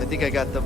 I think I got them.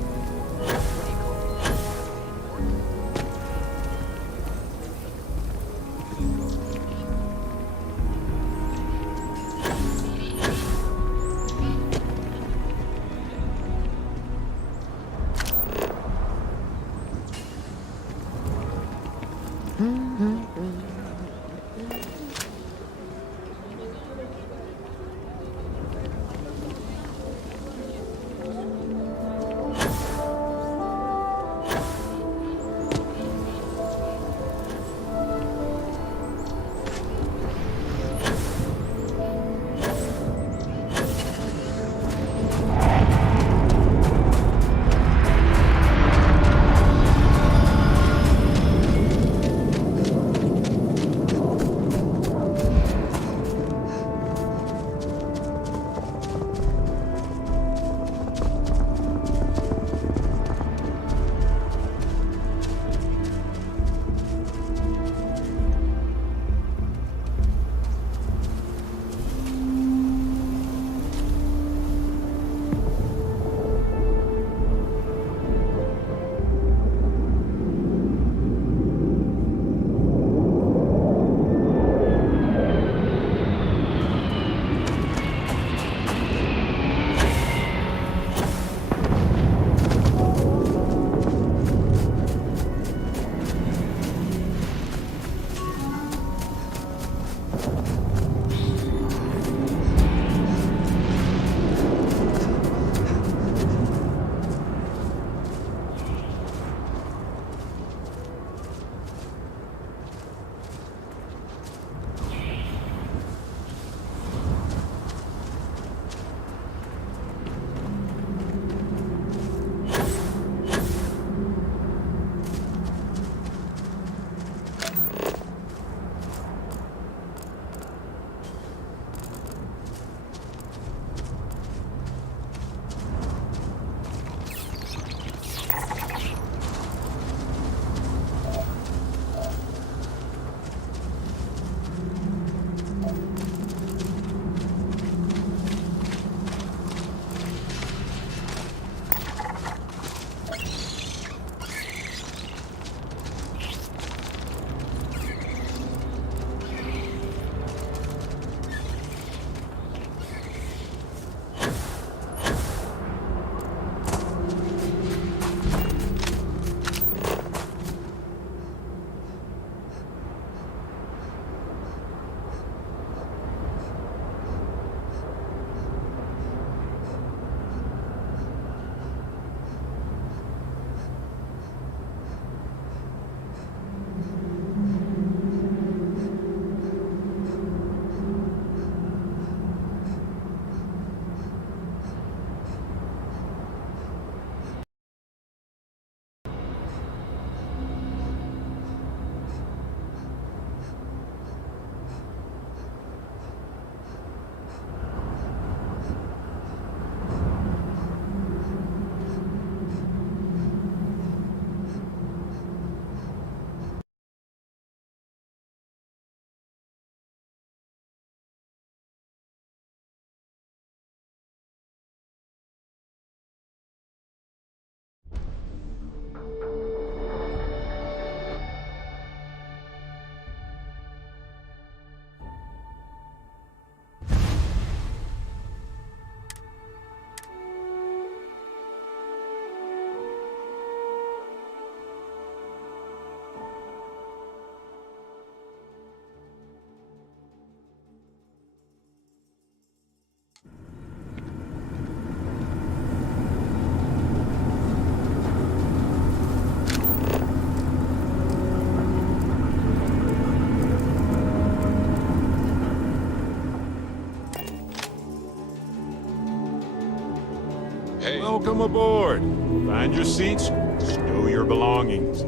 Welcome aboard. Find your seats, stow your belongings.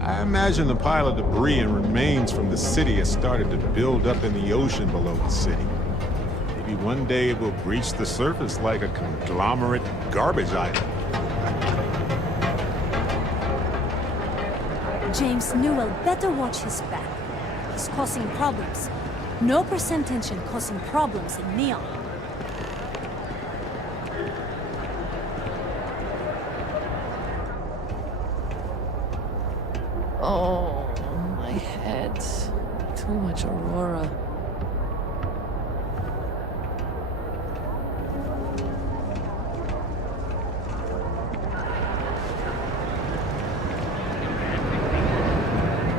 I imagine the pile of debris and remains from the city has started to build up in the ocean below the city. Maybe one day it will breach the surface like a conglomerate garbage item. James Newell better watch his back. He's causing problems. No percent tension causing problems in Neon. Oh, my head. Too much Aurora.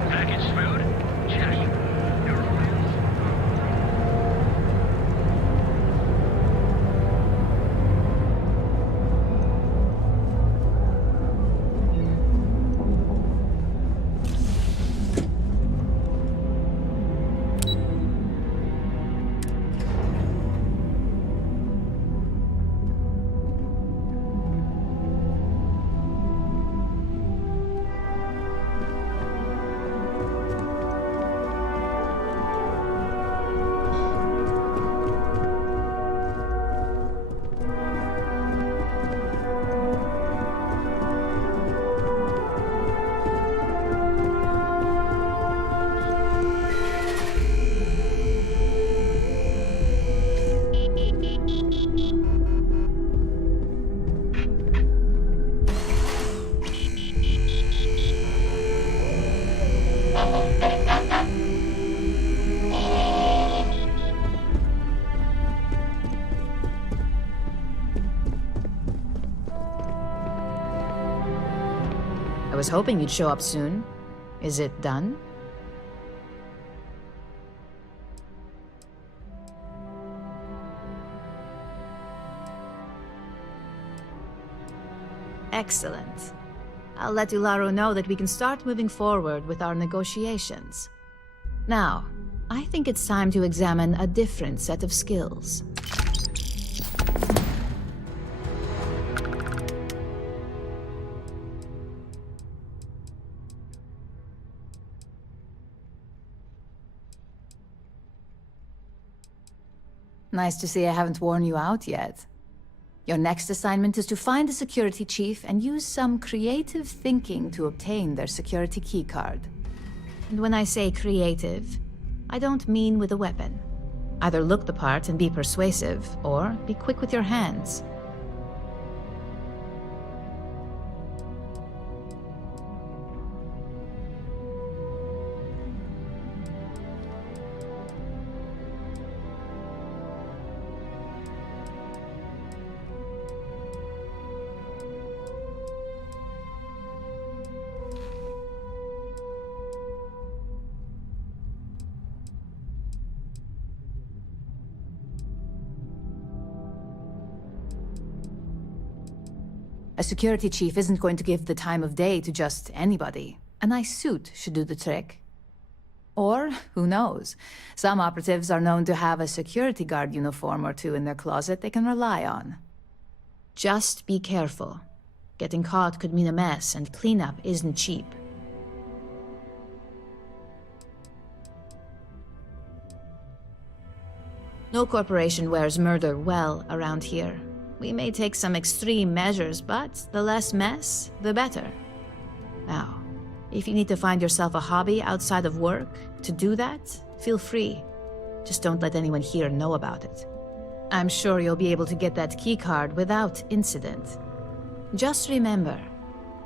Packaged food? Check. I was hoping you'd show up soon. Is it done? Excellent. I'll let Ularo know that we can start moving forward with our negotiations. Now, I think it's time to examine a different set of skills. Nice to see I haven't worn you out yet. Your next assignment is to find a security chief and use some creative thinking to obtain their security keycard. And when I say creative, I don't mean with a weapon. Either look the part and be persuasive, or be quick with your hands. A security chief isn't going to give the time of day to just anybody. A nice suit should do the trick. Or, who knows, some operatives are known to have a security guard uniform or two in their closet they can rely on. Just be careful. Getting caught could mean a mess, and cleanup isn't cheap. No corporation wears murder well around here. We may take some extreme measures, but the less mess, the better. Now, if you need to find yourself a hobby outside of work, to do that, feel free. Just don't let anyone here know about it. I'm sure you'll be able to get that keycard without incident. Just remember,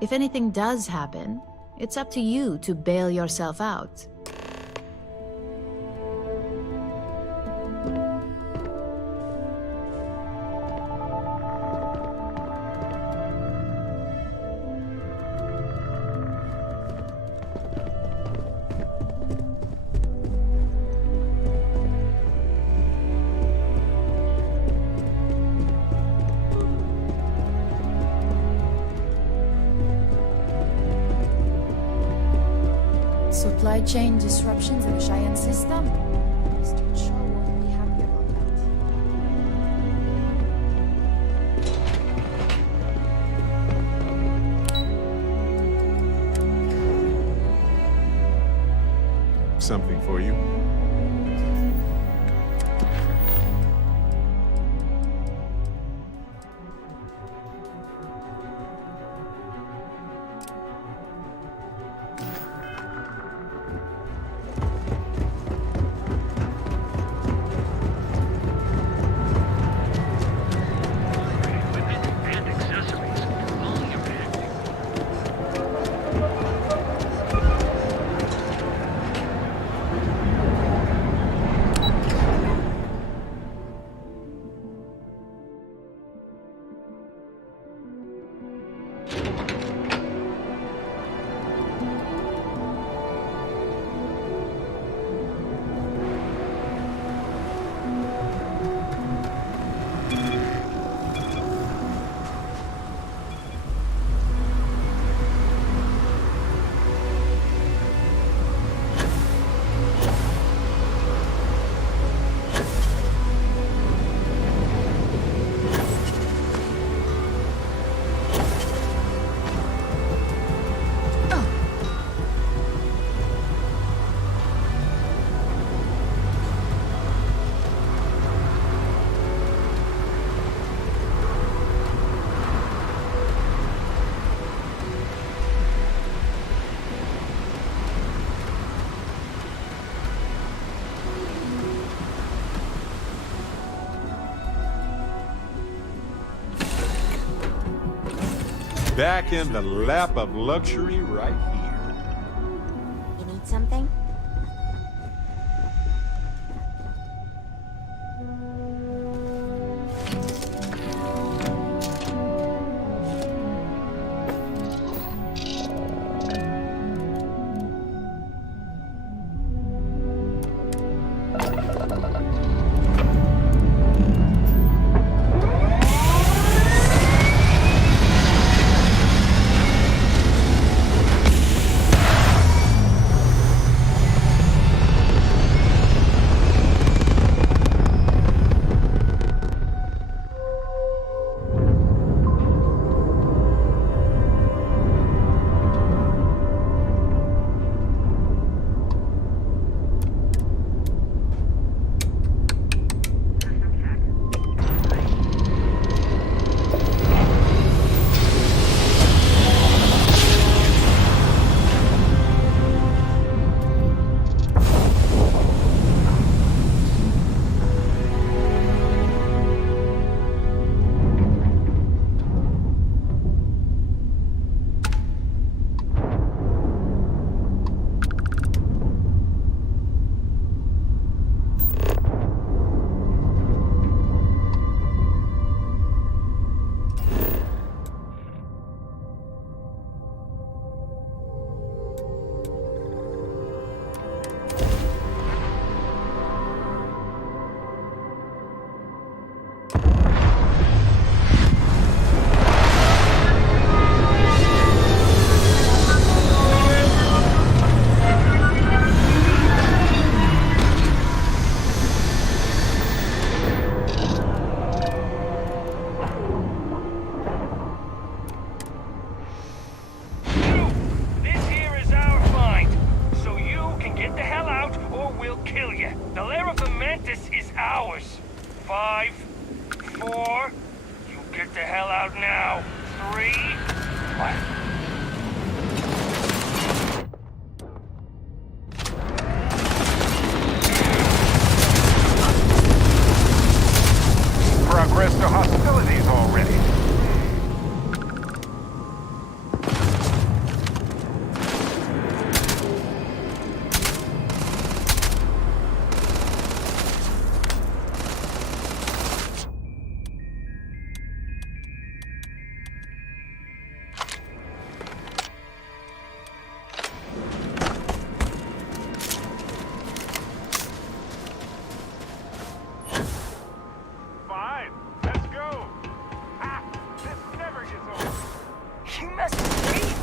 if anything does happen, it's up to you to bail yourself out. Supply chain disruptions in the Cheyenne system? Mr. Shaw won't be happy about that. Something for you. Equipment and accessories. All your bag. Back in the lap of luxury right here. You need something? out now. 3, left. Progress to hostilities already. Fine, let's go. Ah, this never gets old. You must breathe.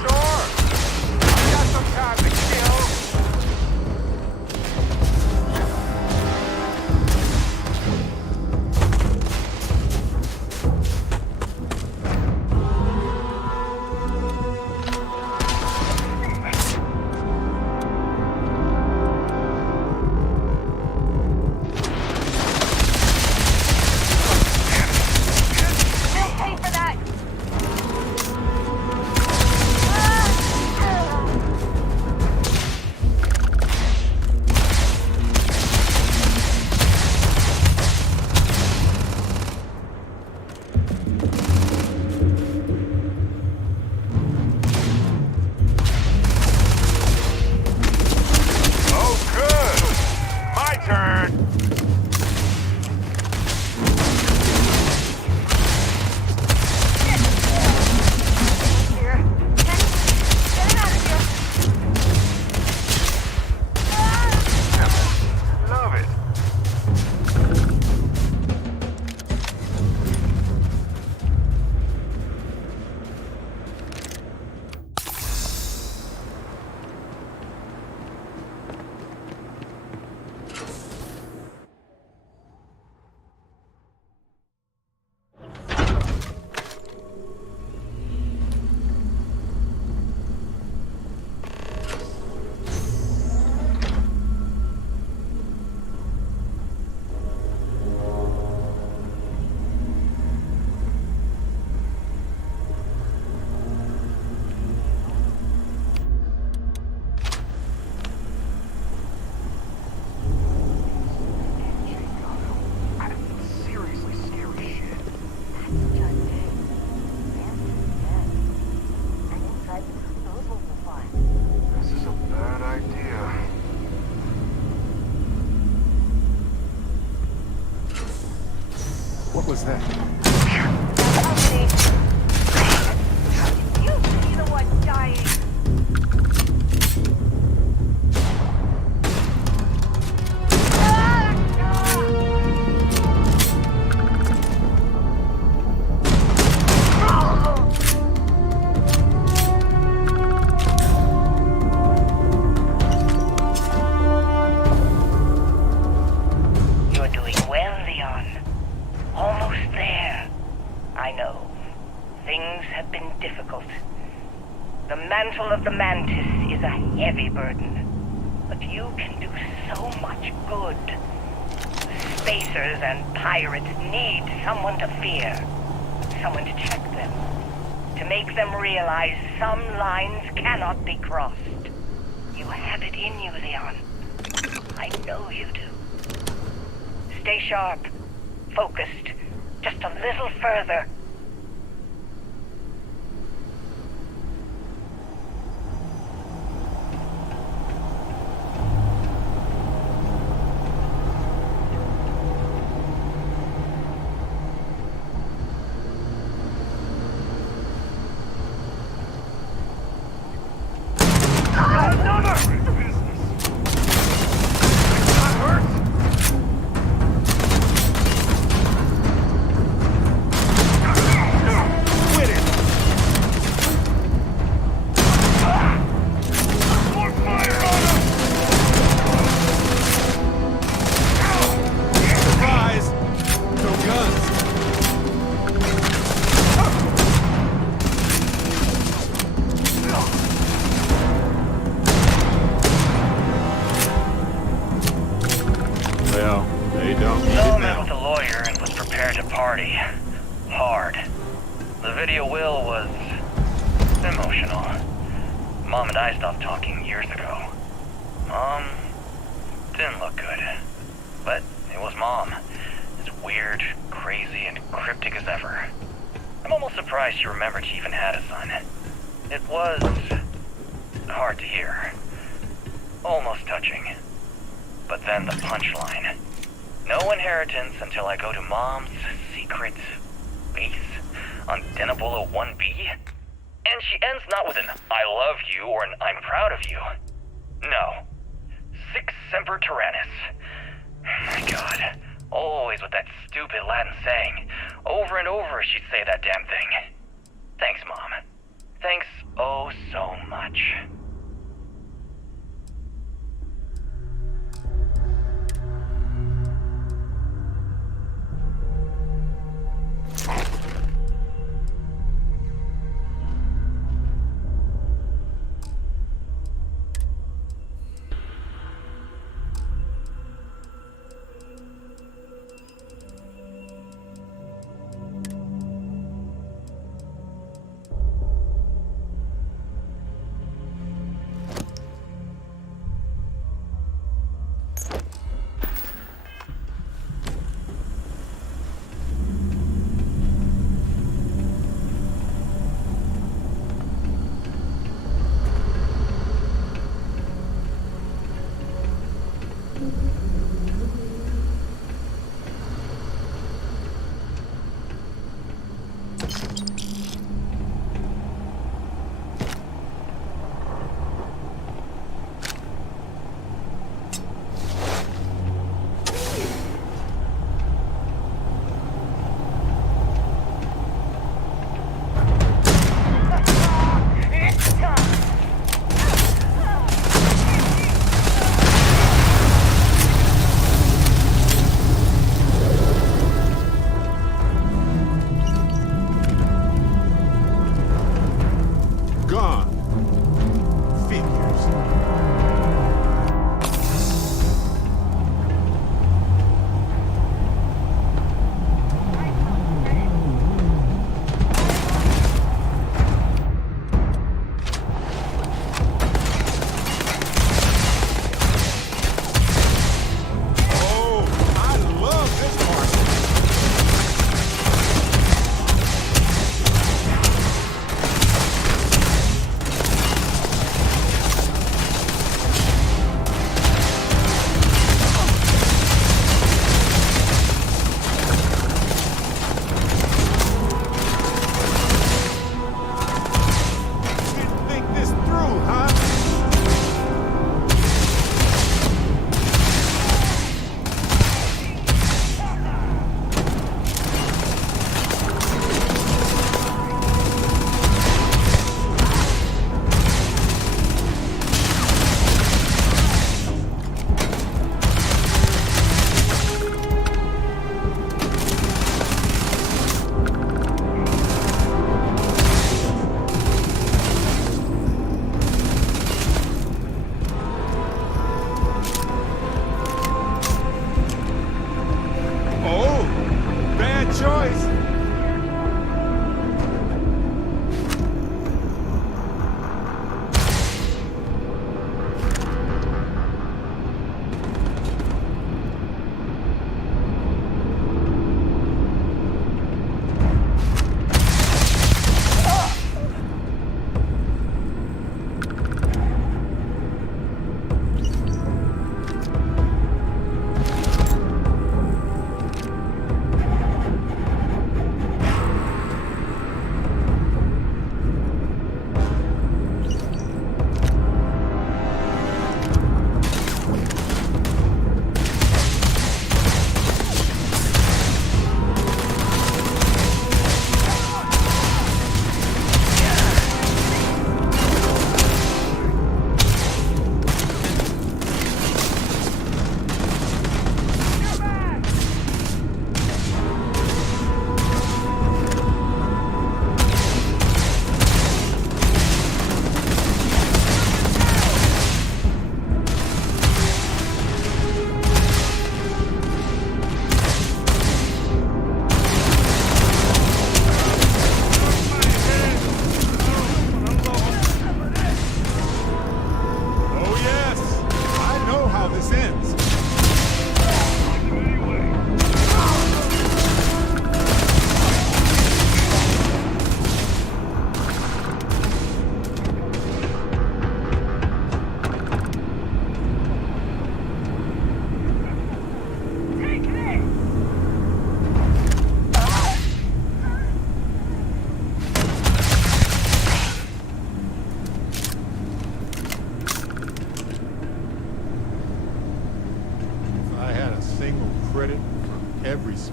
Sure. Got some time to kill. They'll pay for that. Oh, good. My turn. Here. Kenny, get it out of here. Love it. Seriously scary shit. This is a bad idea. What was that? You be the one dying. You're doing well, Leon. Almost there. I know. Things have been difficult. The mantle of the Mantis is a heavy burden. But you can do so much good. The Spacers and pirates need someone to fear. Someone to check them. To make them realize some lines cannot be crossed. You have it in you, Leon. I know you do. Stay sharp. Focused. Just a little further, The video will was emotional. Mom and I stopped talking years ago. Mom didn't look good. But it was Mom. As weird, crazy, and cryptic as ever. I'm almost surprised she remembered she even had a son. It was hard to hear. Almost touching. But then the punchline. No inheritance until I go to Mom's secret base on Denabolo 1B. And she ends not with an I love you or an I'm proud of you. No. Sic semper tyrannis. My God. Always with that stupid Latin saying. Over and over she'd say that damn thing. Thanks, Mom. Thanks oh so much.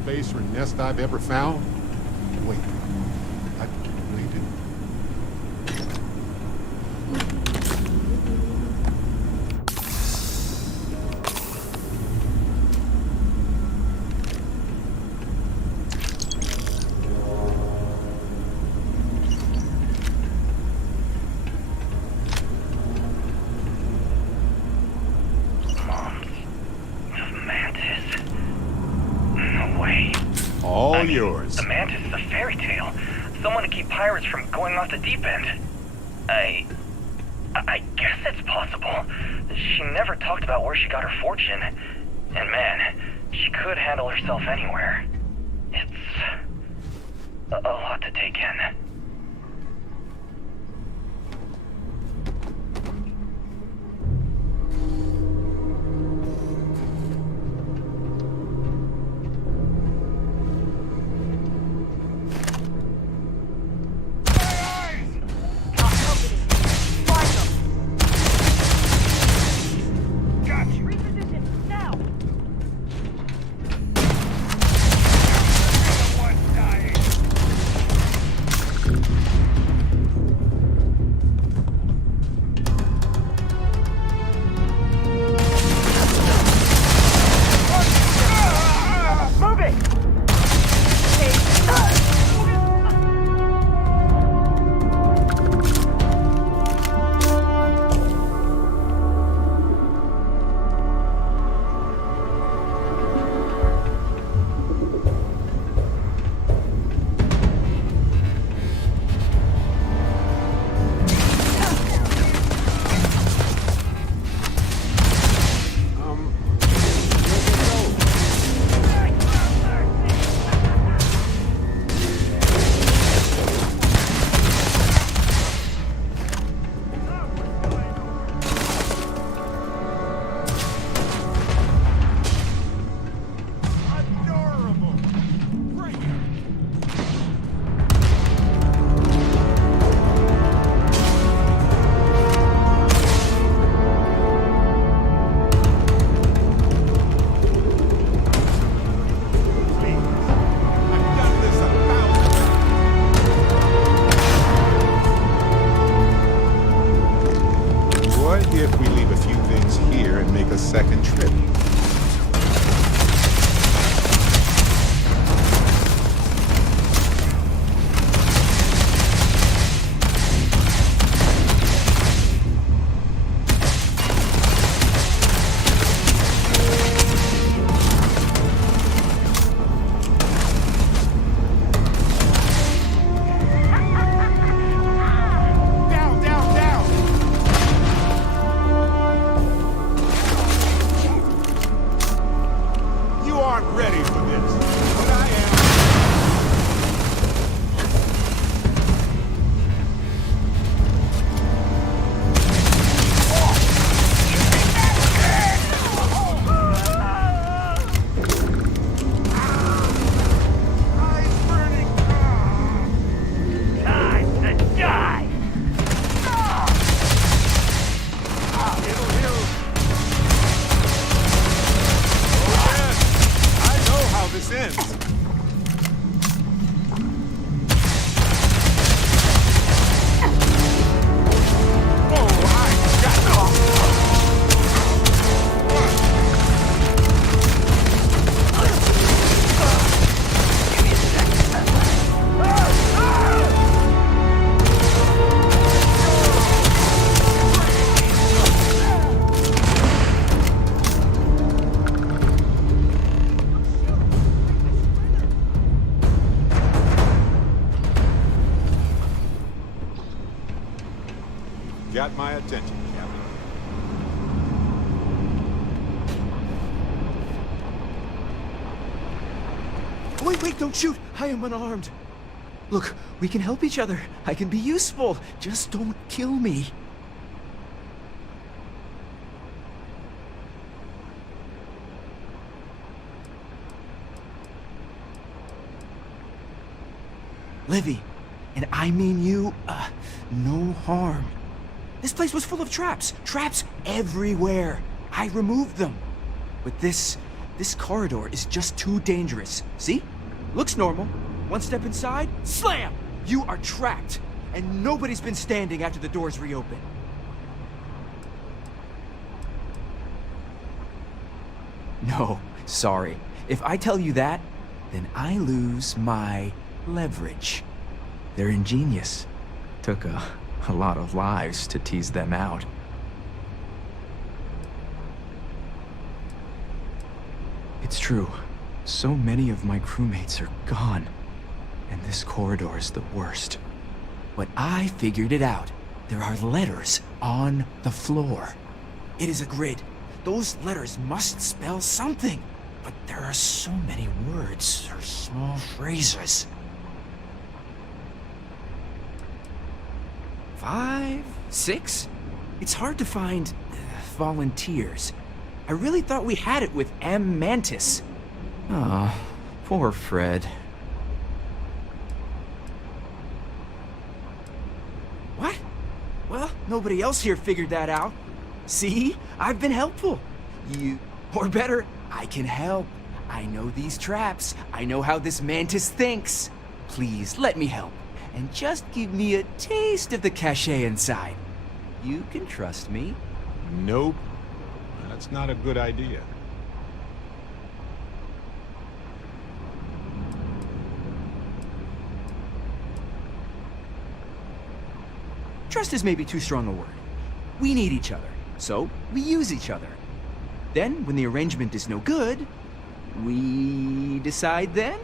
base or nest I've ever found. Wait, I really didn't. All yours. The mantis is a fairy tale. Someone to keep pirates from going off the deep end. I guess it's possible. She never talked about where she got her fortune. And man, she could handle herself anywhere. It's a lot to take in. If we leave a few things here and make a second trip. Ready for this, but I am. This ends. Got my attention, Captain. Wait, don't shoot! I am unarmed. Look, we can help each other. I can be useful. Just don't kill me. Livy, and I mean you, no harm. This place was full of traps. Traps everywhere. I removed them. But this This corridor is just too dangerous. See? Looks normal. One step inside, slam! You are trapped, and nobody's been standing after the doors reopen. No, sorry. If I tell you that, then I lose my leverage. They're ingenious. Took a lot of lives to tease them out. It's true. So many of my crewmates are gone. And this corridor is the worst. But I figured it out. There are letters on the floor. It is a grid. Those letters must spell something. But there are so many words or small phrases. 5, 6? It's hard to find volunteers. I really thought we had it with M. Mantis. Ah, poor Fred. What? Well, nobody else here figured that out. See? I've been helpful. Or better, I can help. I know these traps. I know how this Mantis thinks. Please, let me help. And just give me a taste of the cachet inside. You can trust me. Nope. That's not a good idea. Trust is maybe too strong a word. We need each other, so we use each other. Then, when the arrangement is no good, we decide then?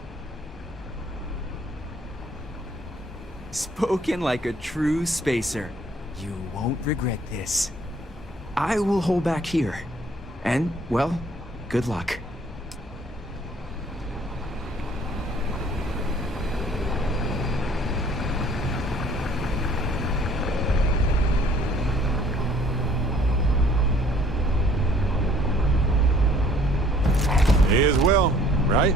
Spoken like a true spacer. You won't regret this. I will hold back here. And, well, good luck. May as well, right?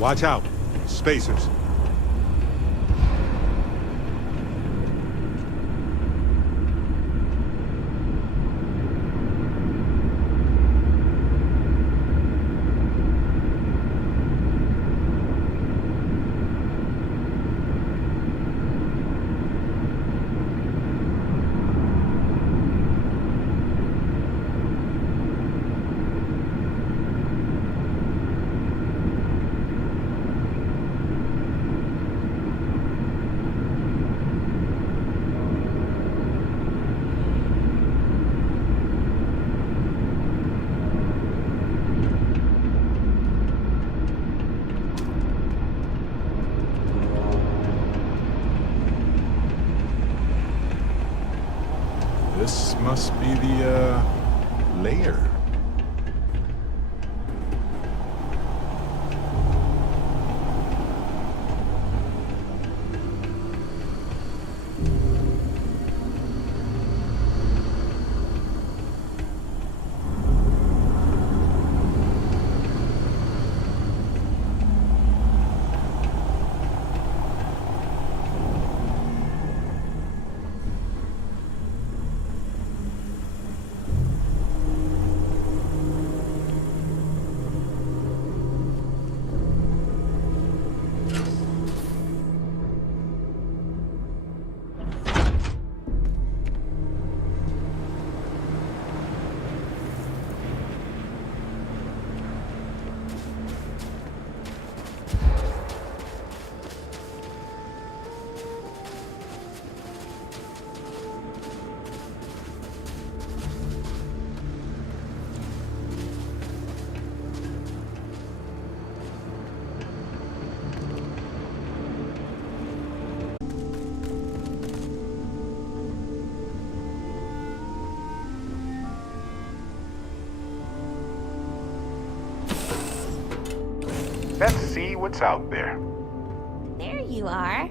Watch out, spacers. This must be the, lair. see what's out there. There you are.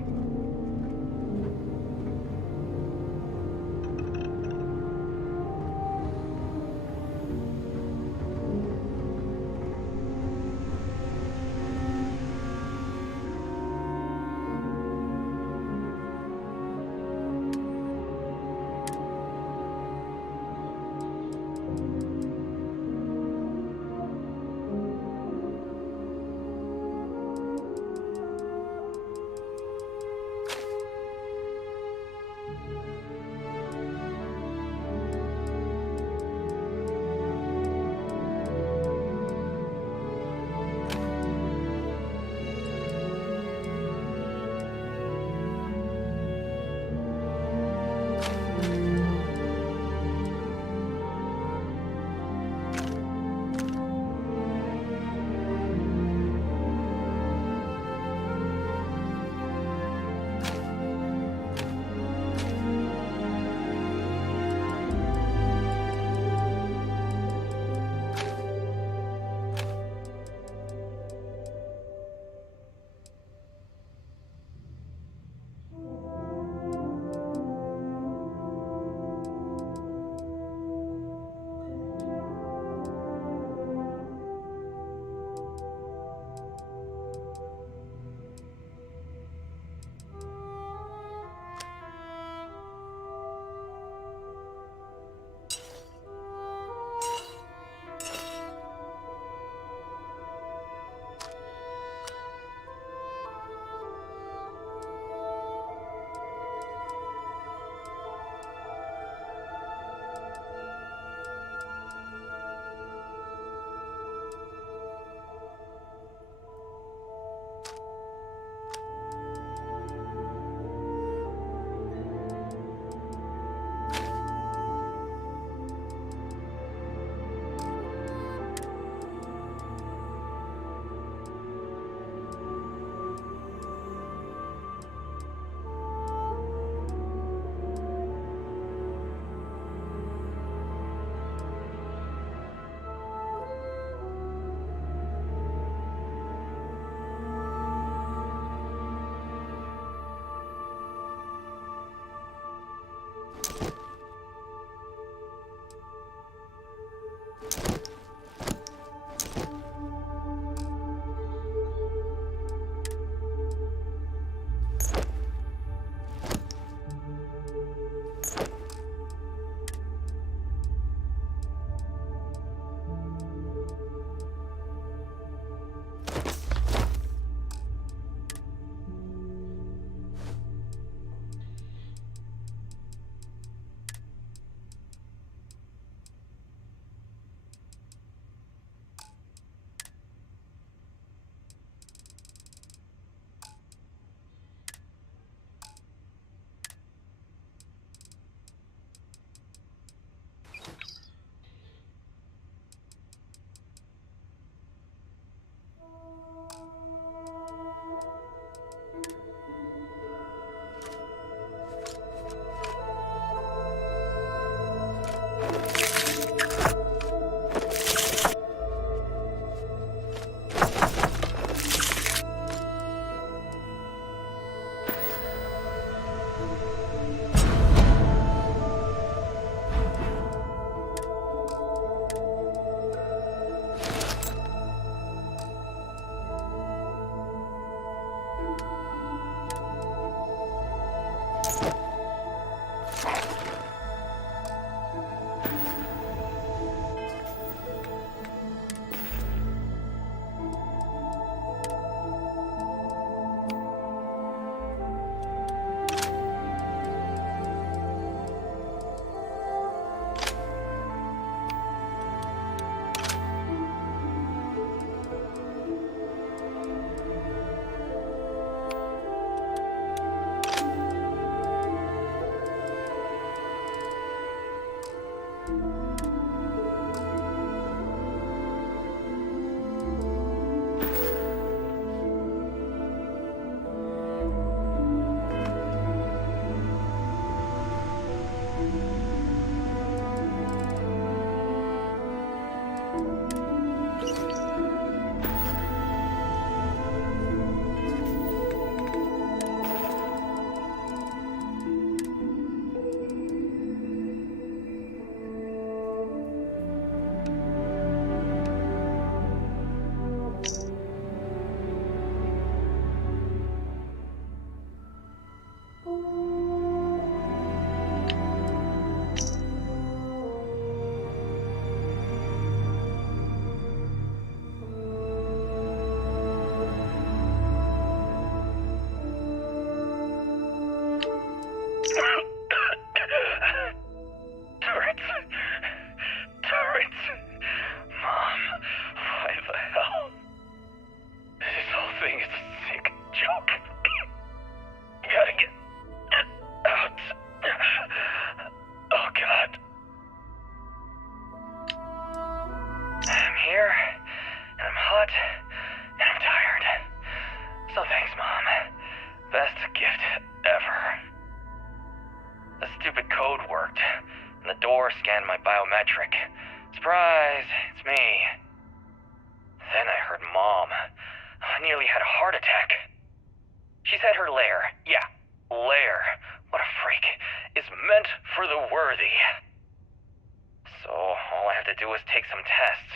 to do is take some tests.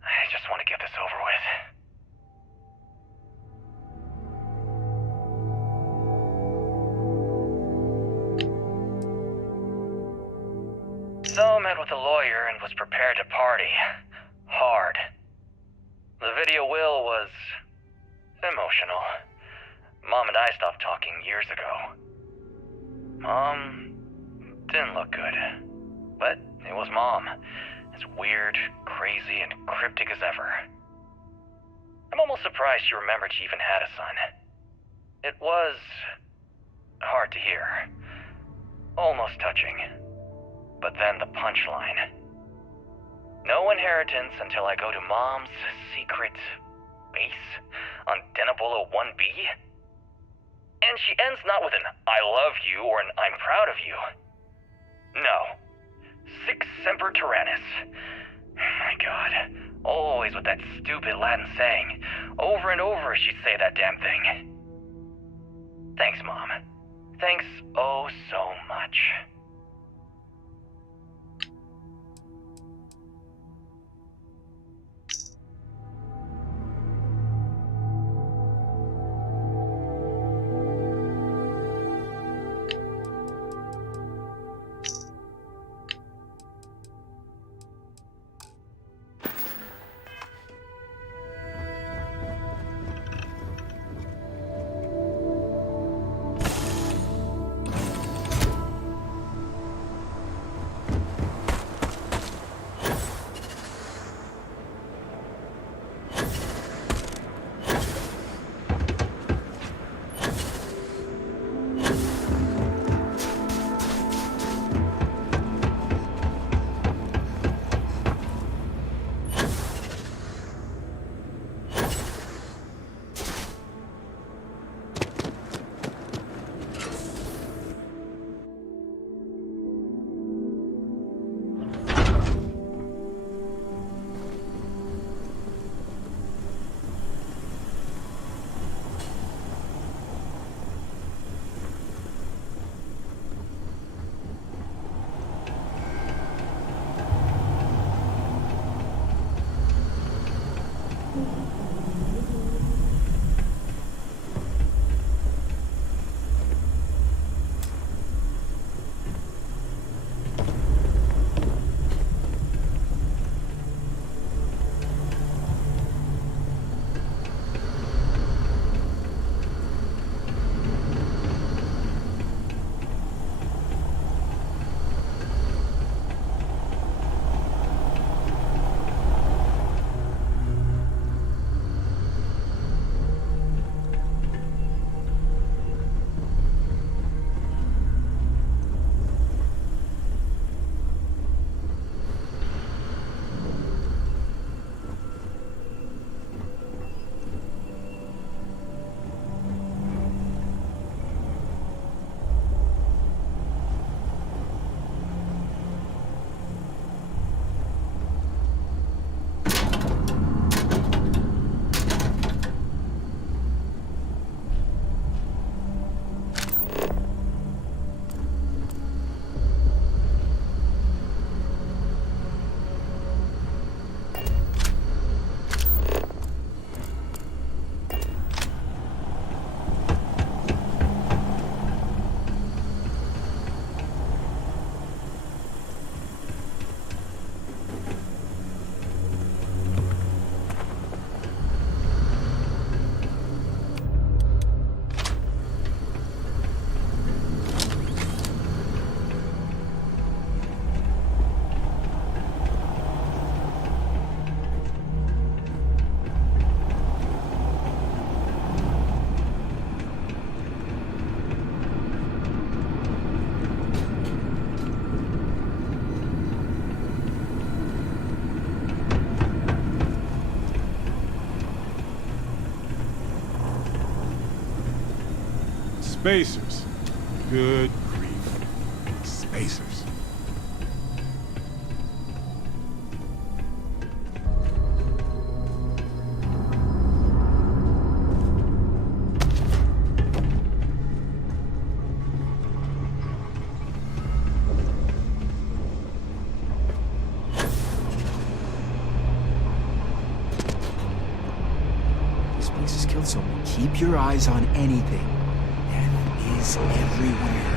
I just want to get this over with. So, met with a lawyer and was prepared to party. Hard. The video will was emotional. Mom and I stopped talking years ago. Mom didn't look good. But it was Mom. As weird, crazy, and cryptic as ever. I'm almost surprised she remembered she even had a son. It was hard to hear. Almost touching. But then the punchline. No inheritance until I go to Mom's secret base on Denebola 1B? And she ends not with an I love you or an I'm proud of you. No. Sic semper tyrannis. My God. Always with that stupid Latin saying. Over and over she'd say that damn thing. Thanks, Mom. Thanks oh so much. Spacers. Good grief. Spacers. So keep your eyes on anything. Death is everywhere.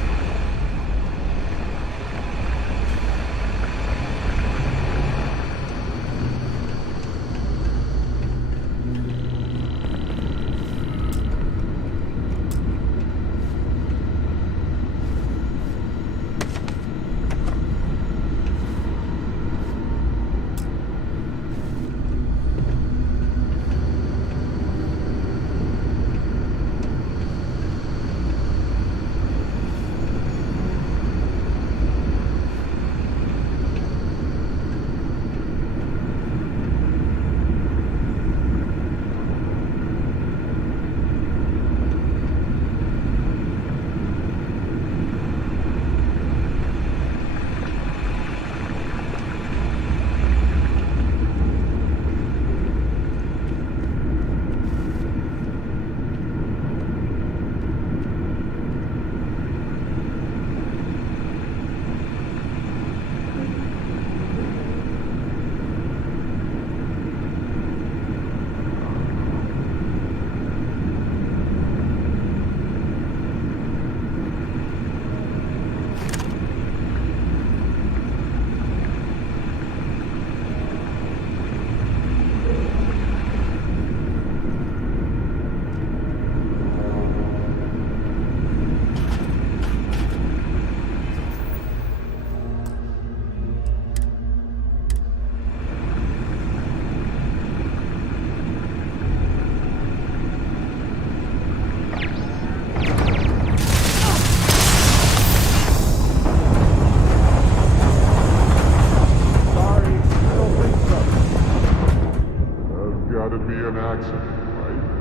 Gotta be an accident, right?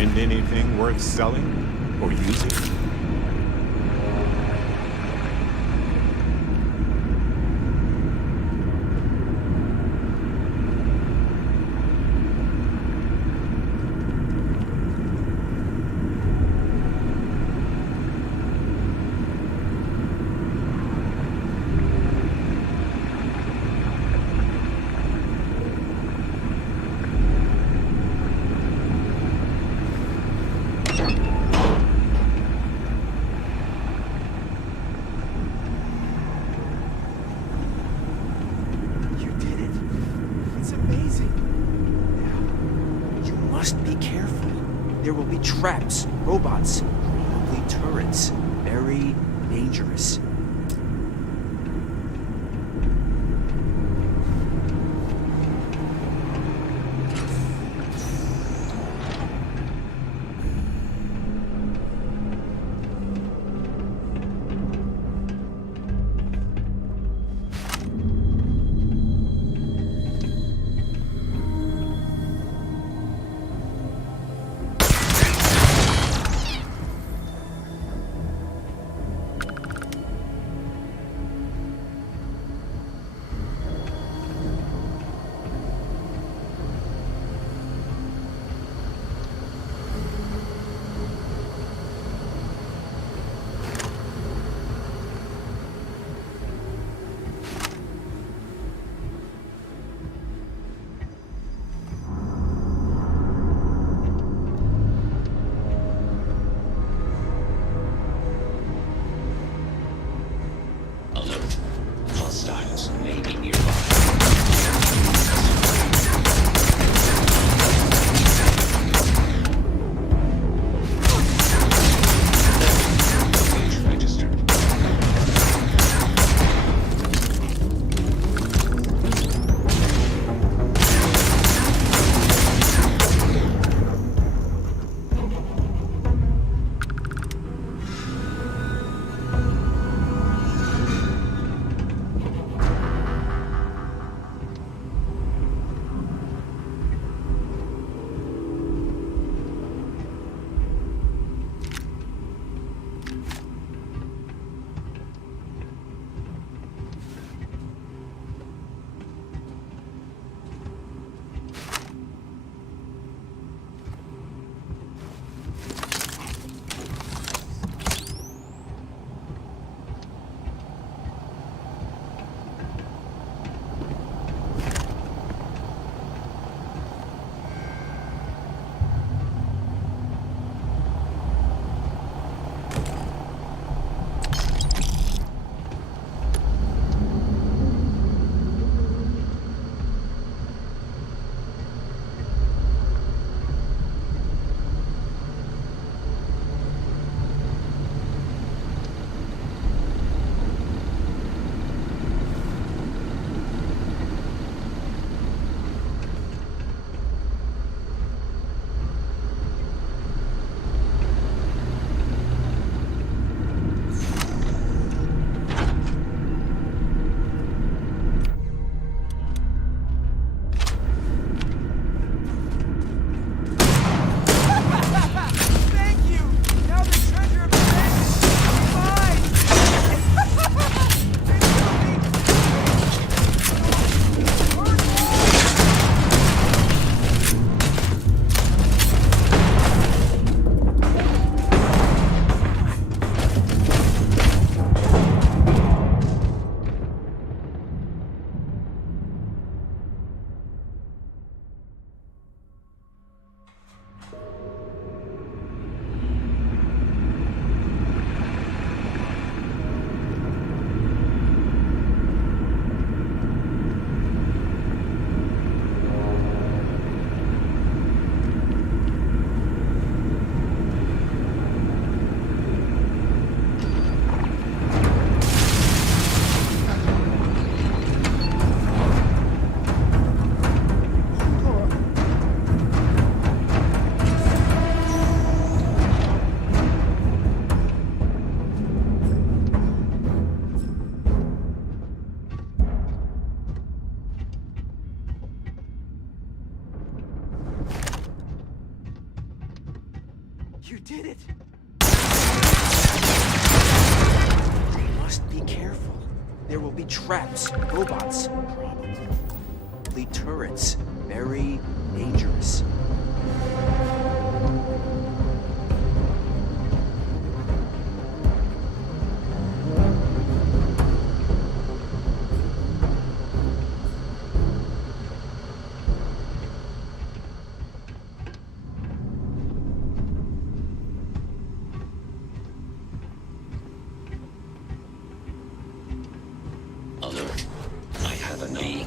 Find anything worth selling or using? You did it. It's amazing. Now, you must be careful. There will be traps, robots, probably turrets. Very dangerous. You did it! We must be careful. There will be traps, robots, probably turrets. Very dangerous. Alert. I have a being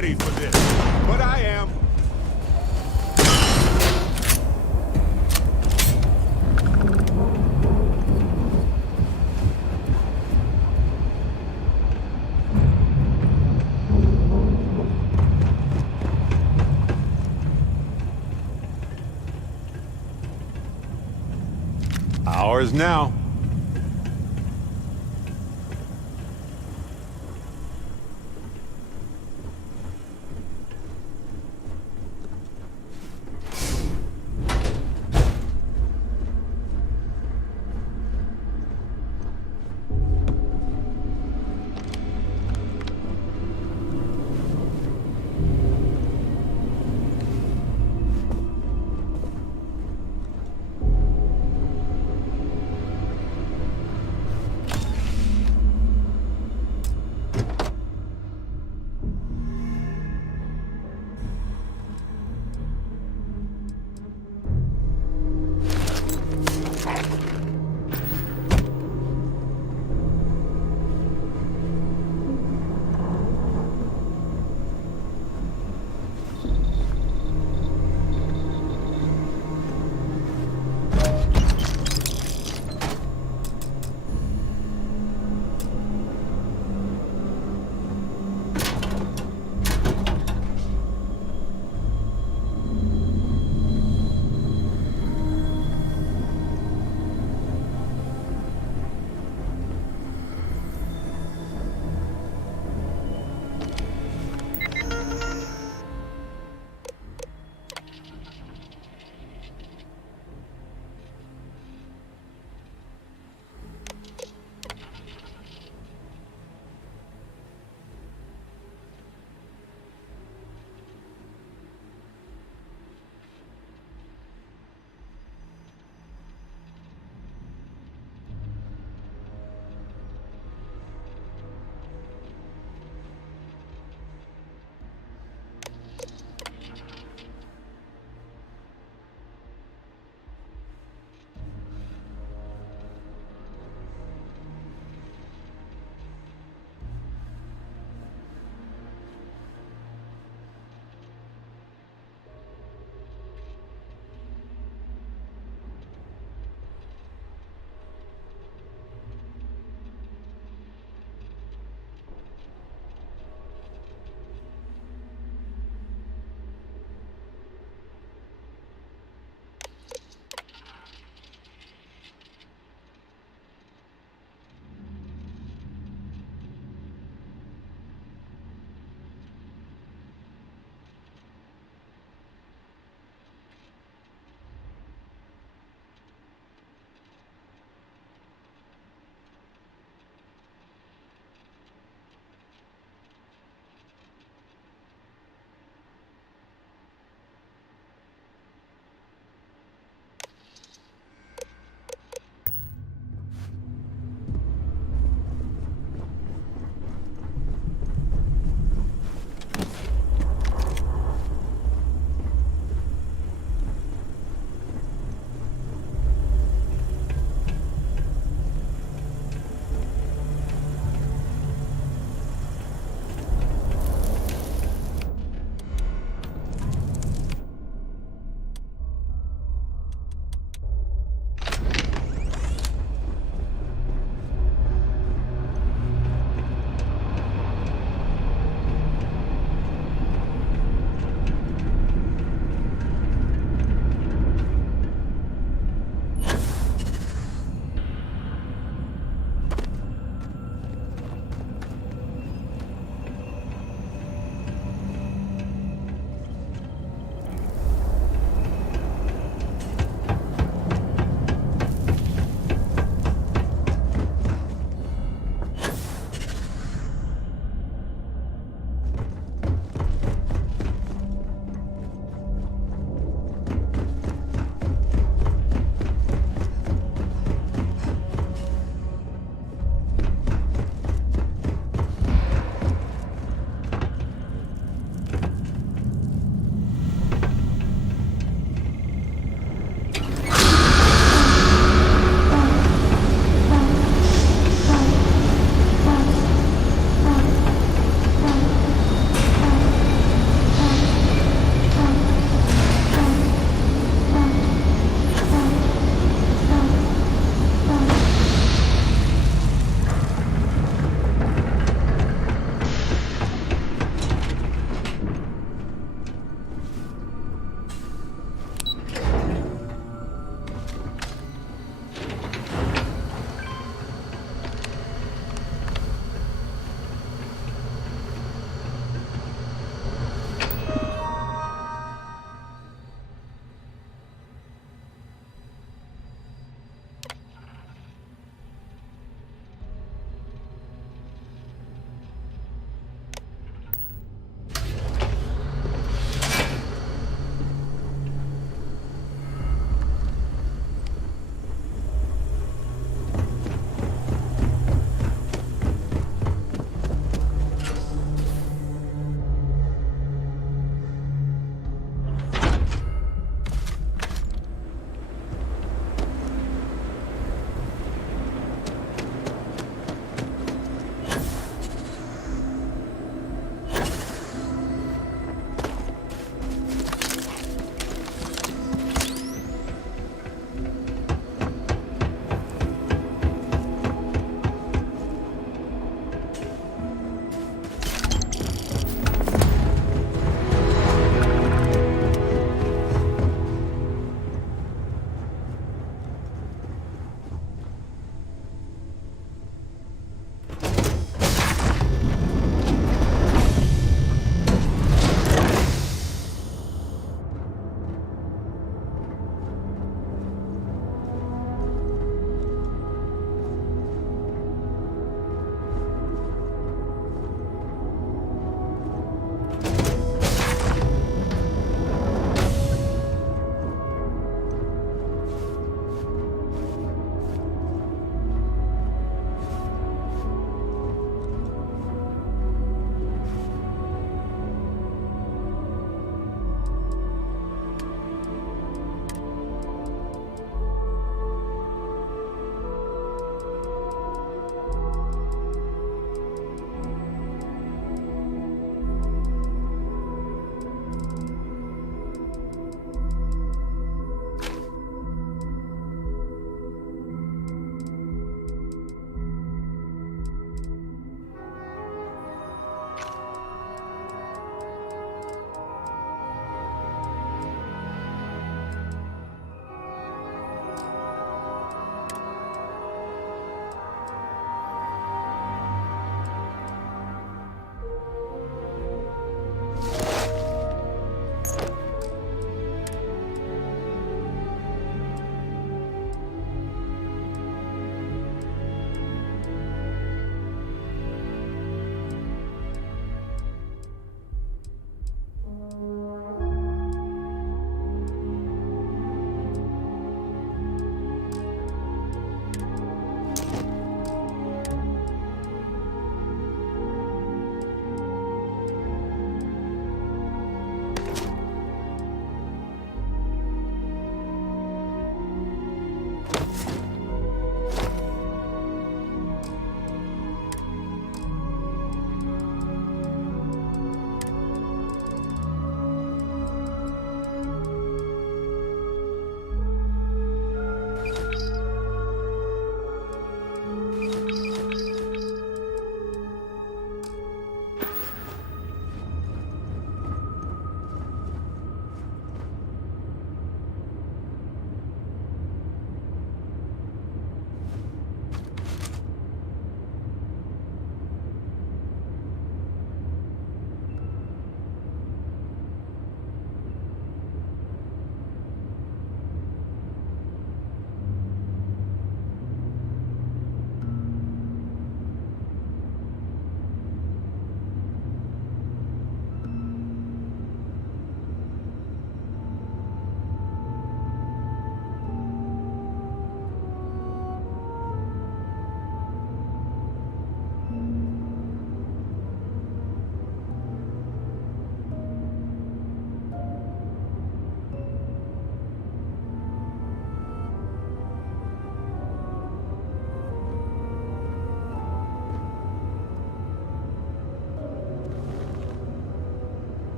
ready for this, but I am. Ours now.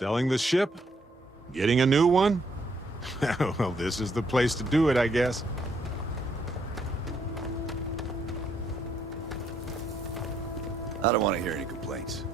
Selling the ship? Getting a new one? Well, this is the place to do it, I guess. I don't want to hear any complaints.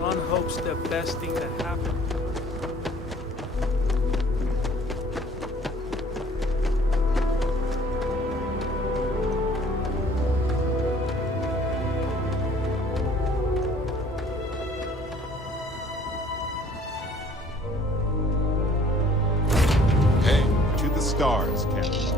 One hopes the best thing that happened. Hey, to the stars, Captain.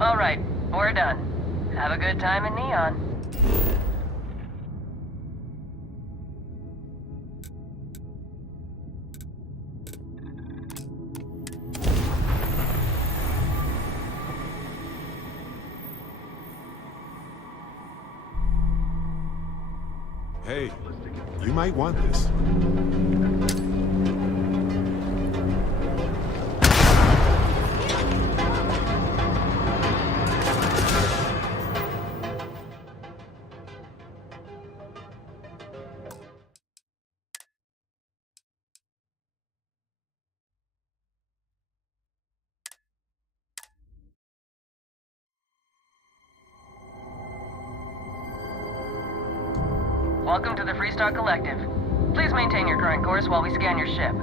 All right, we're done. Have a good time in Neon. Hey, You might want this. Welcome to the Freestar Collective. Please maintain your current course while we scan your ship.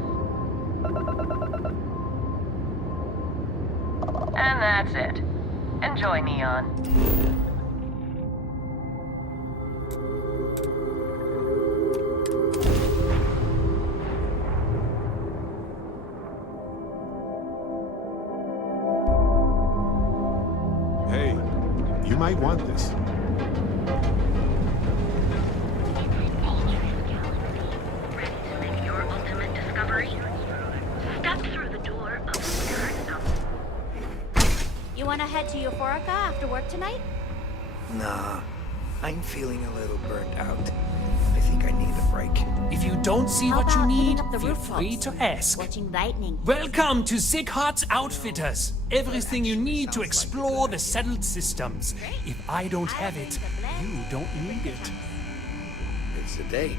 And that's it. Enjoy, Neon. Hey, you might want this. You wanna head to Euphorica after work tonight? Nah, I'm feeling a little burnt out. I think I need a break. If you don't see How what you about hitting need, up the feel rooftops, free to ask. watching lightning. Welcome to Sick Heart's Outfitters. Everything you need to explore the settled systems. If I don't have it, you don't need it. It's a date.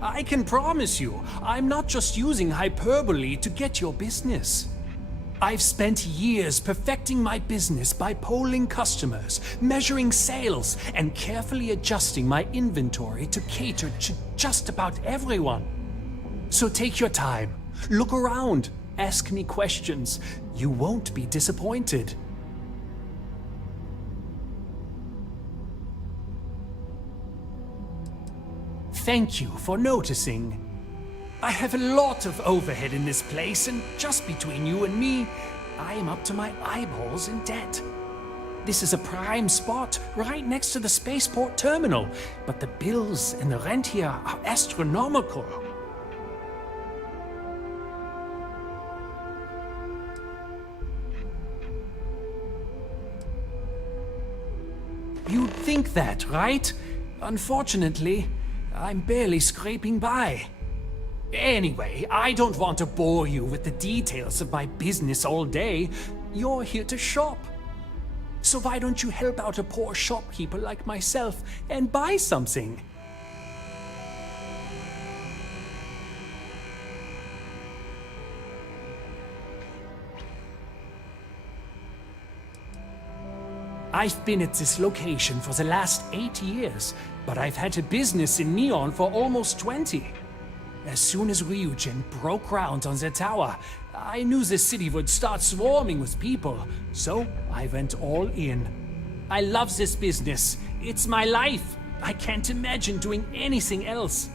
I can promise you, I'm not just using hyperbole to get your business. I've spent years perfecting my business by polling customers, measuring sales, and carefully adjusting my inventory to cater to just about everyone. So take your time, look around, ask me questions. You won't be disappointed. Thank you for noticing. I have a lot of overhead in this place, and just between you and me, I am up to my eyeballs in debt. This is a prime spot, right next to the spaceport terminal, but the bills and the rent here are astronomical. You'd think that, right? Unfortunately, I'm barely scraping by. Anyway, I don't want to bore you with the details of my business all day. You're here to shop. So why don't you help out a poor shopkeeper like myself and buy something? I've been at this location for the last 8 years, but I've had a business in Neon for almost 20. As soon as Ryujin broke ground on the tower, I knew the city would start swarming with people, so I went all in. I love this business. It's my life. I can't imagine doing anything else.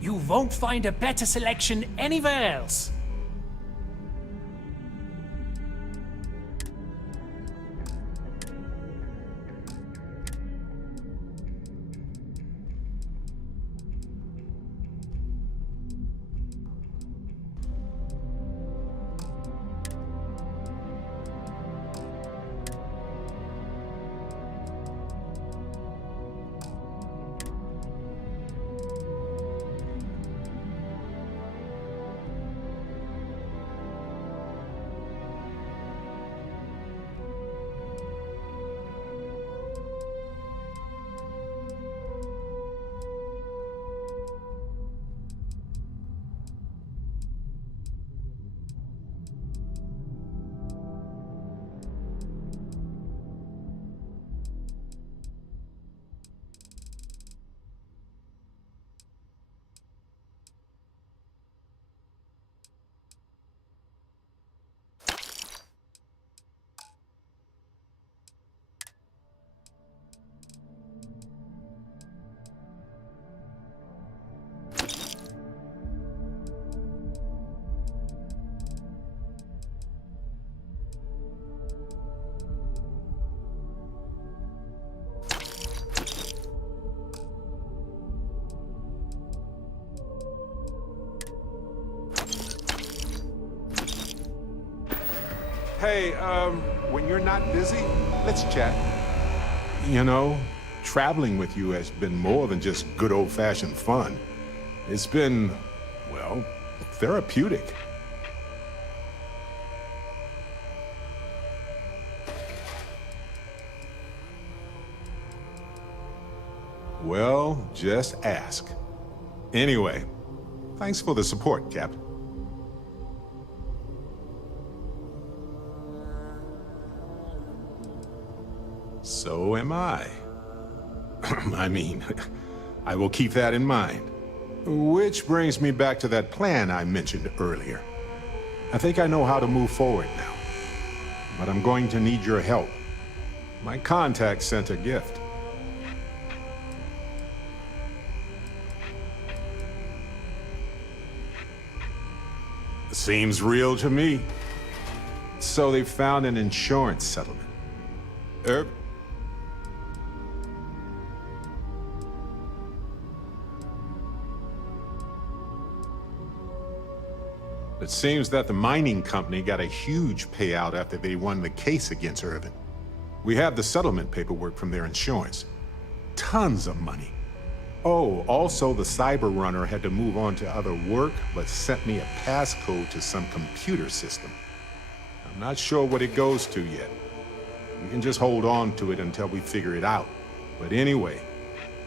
You won't find a better selection anywhere else. Hey, when you're not busy, let's chat. You know, traveling with you has been more than just good old-fashioned fun. It's been, well, therapeutic. Well, just ask. Anyway, thanks for the support, Captain. So am I. I mean, I will keep that in mind. Which brings me back to that plan I mentioned earlier. I think I know how to move forward now. But I'm going to need your help. My contact sent a gift. Seems real to me. So they found an insurance settlement. It seems that the mining company got a huge payout after they won the case against Irvin. We have the settlement paperwork from their insurance. Tons of money. Oh, also the cyber runner had to move on to other work, but sent me a passcode to some computer system. I'm not sure what it goes to yet. We can just hold on to it until we figure it out. But anyway,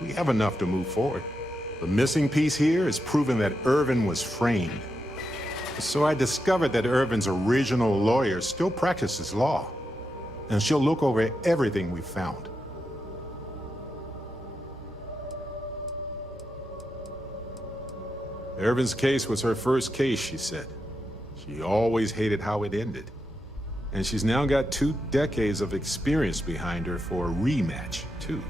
we have enough to move forward. The missing piece here is proving that Irvin was framed. So I discovered that Irvin's original lawyer still practices law, and she'll look over everything we found. Irvin's case was her first case, she said. She always hated how it ended. And she's now got 2 decades of experience behind her for a rematch, too.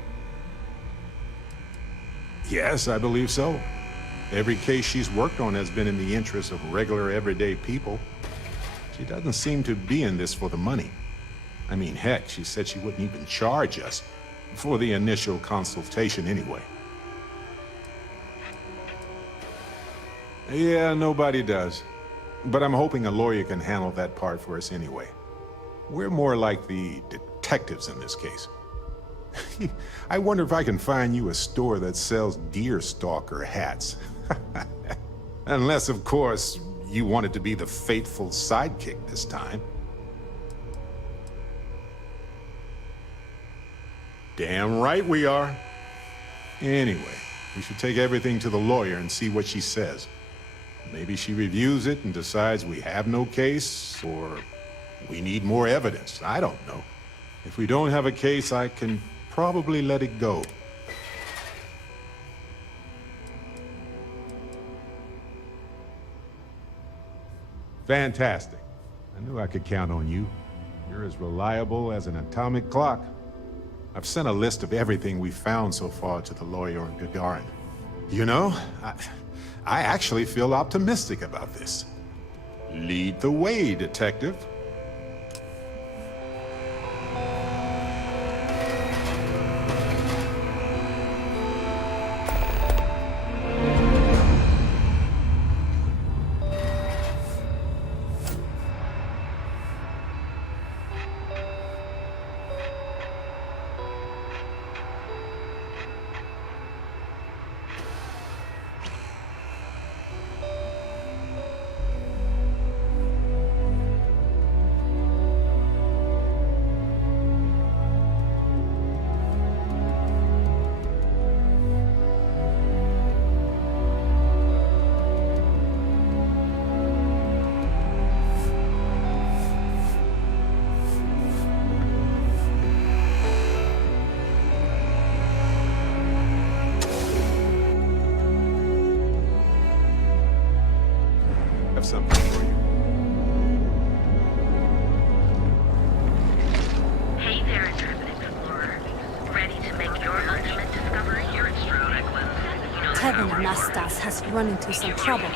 Yes, I believe so. Every case she's worked on has been in the interest of regular, everyday people. She doesn't seem to be in this for the money. I mean, heck, she said she wouldn't even charge us for the initial consultation anyway. Yeah, nobody does. But I'm hoping a lawyer can handle that part for us anyway. We're more like the detectives in this case. I wonder if I can find you a store that sells deer stalker hats. Unless, of course, you wanted to be the faithful sidekick this time. Damn right we are. Anyway, we should take everything to the lawyer and see what she says. Maybe she reviews it and decides we have no case, or we need more evidence. I don't know. If we don't have a case, I can probably let it go. Fantastic. I knew I could count on you. You're as reliable as an atomic clock. I've sent a list of everything we found so far to the lawyer in Gagarin. You know, I actually feel optimistic about this. Lead the way, detective. Something for you. Hey there, Driven Explorer. Ready to make your ultimate discovery here at Strode? Kevin Anastas has run into some trouble.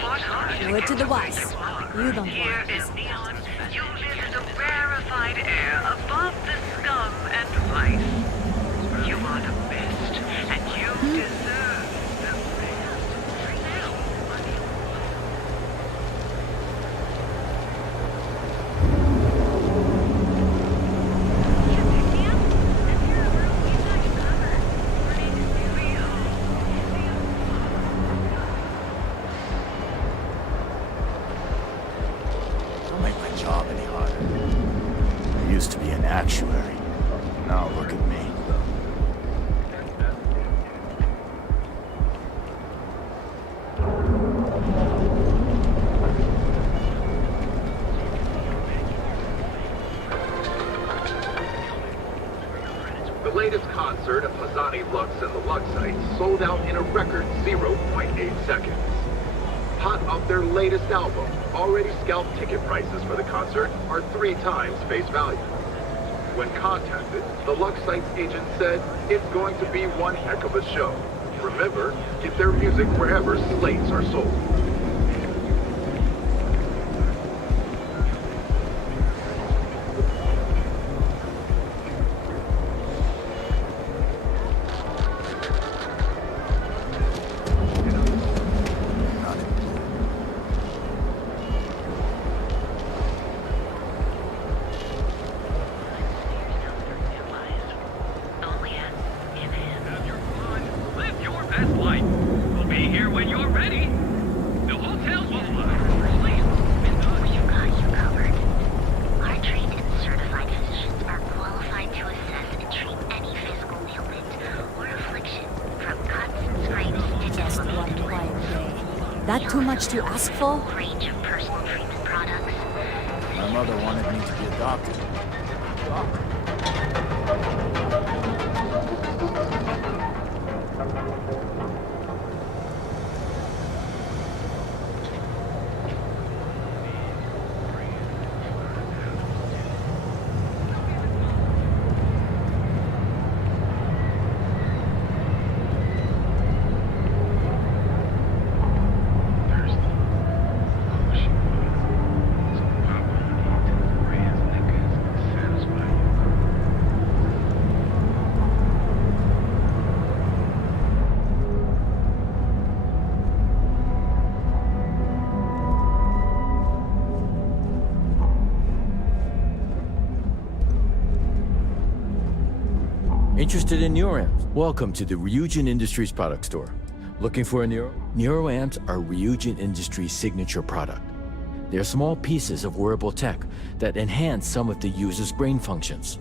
Word to the wise. You don't Here want in this. Neon, you live the rarefied air above the scum and vice. You are the best, and you deserve the best. Ramazani Lux and the Luxite sold out in a record 0.8 seconds. Hot off their latest album, already scalped ticket prices for the concert are 3 times face value. When contacted, the Luxite's agent said it's going to be one heck of a show. Remember, get their music wherever slates are sold. That too much to ask for? Range of personal treatment products. My mother wanted me to be a doctor. Interested in neuroamps? Welcome to the Ryujin Industries product store. Looking for a neuroamps are Ryujin Industries' signature product. They're small pieces of wearable tech that enhance some of the user's brain functions.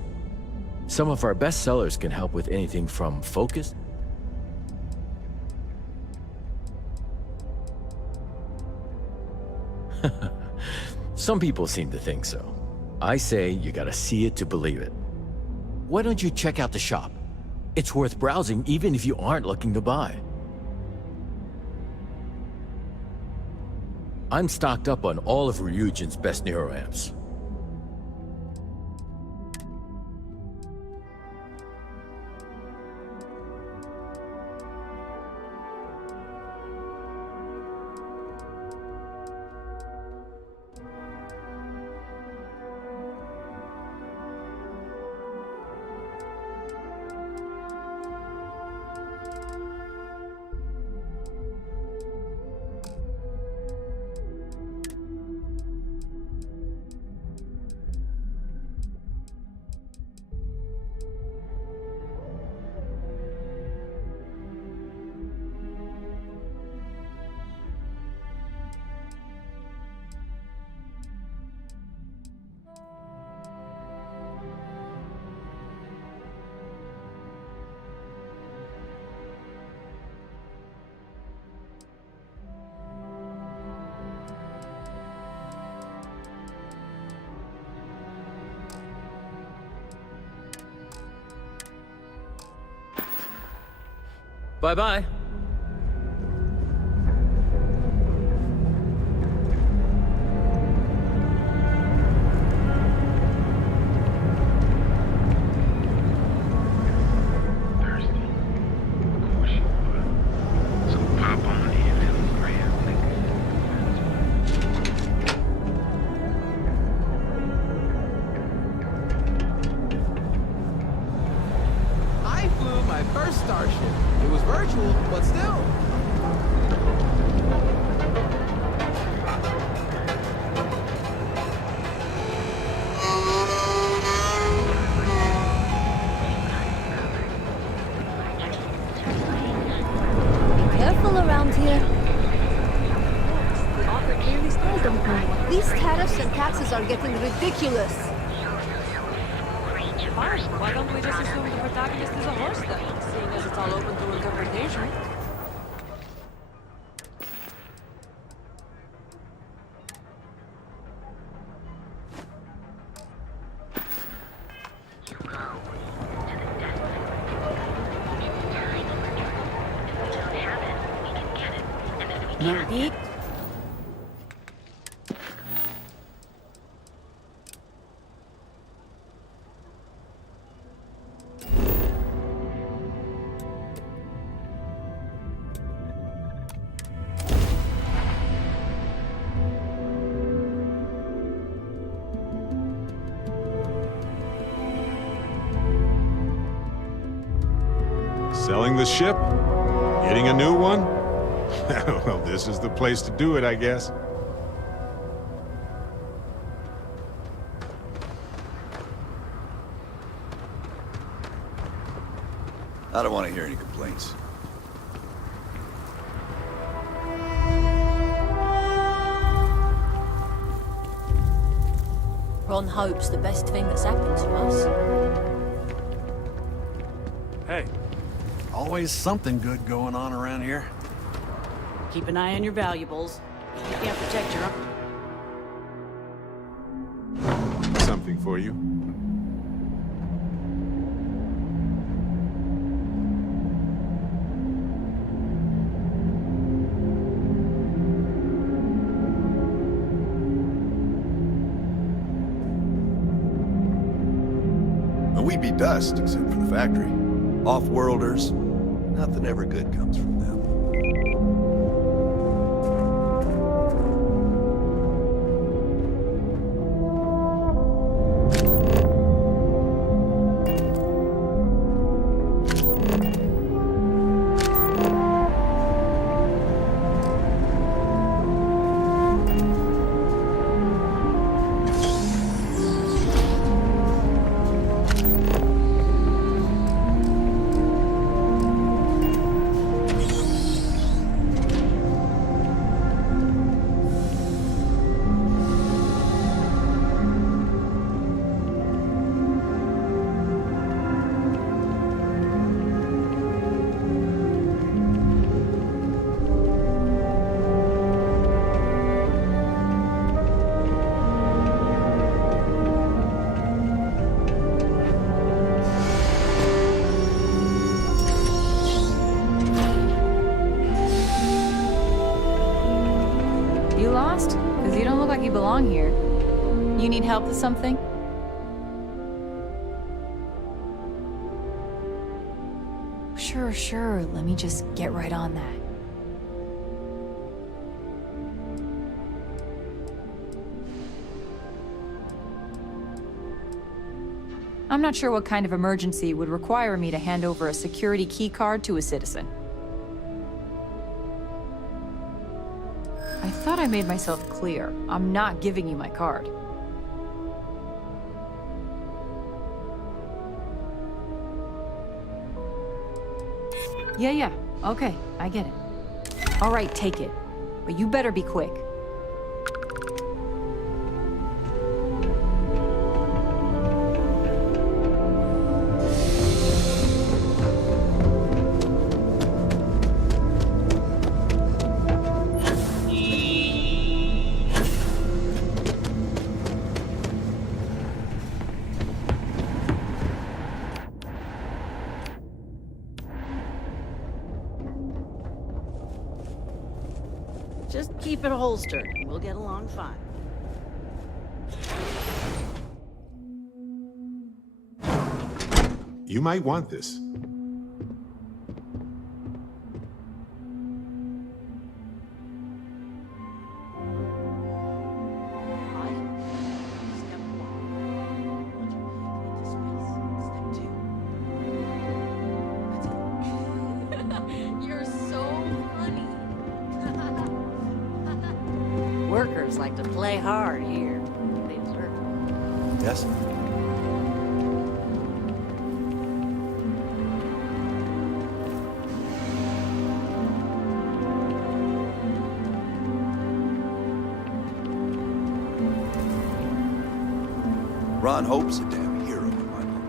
Some of our best sellers can help with anything from focus. Some people seem to think so. I say you gotta see it to believe it. Why don't you check out the shop? It's worth browsing even if you aren't looking to buy. I'm stocked up on all of Ryujin's best neuroamps. Bye-bye. I flew my first Starship. It was virtual, but still. Careful around here. The author clearly told them. These tariffs and taxes are getting ridiculous. Fine, why don't we just assume the protagonist is a horse then, seeing as it's all open to interpretation? Maybe. Selling the ship? Getting a new one? Well, this is the place to do it, I guess. I don't want to hear any complaints. Ron hopes the best thing that's happened to us. Hey, always something good going on around here. Keep an eye on your valuables. You can't protect your own. Something for you. We'd be dust, except for the factory. Off-worlders, nothing ever good comes from them. You lost? Because you don't look like you belong here. You need help with something? Sure. Let me just get right on that. I'm not sure what kind of emergency would require me to hand over a security key card to a citizen. I thought I made myself clear. I'm not giving you my card. Yeah. Okay, I get it. All right, take it. But you better be quick. Just keep it holstered, and we'll get along fine. You might want this. You're so funny. Workers like to play hard here. They deserve it. Yes? Ron Hope's a damn hero in my book.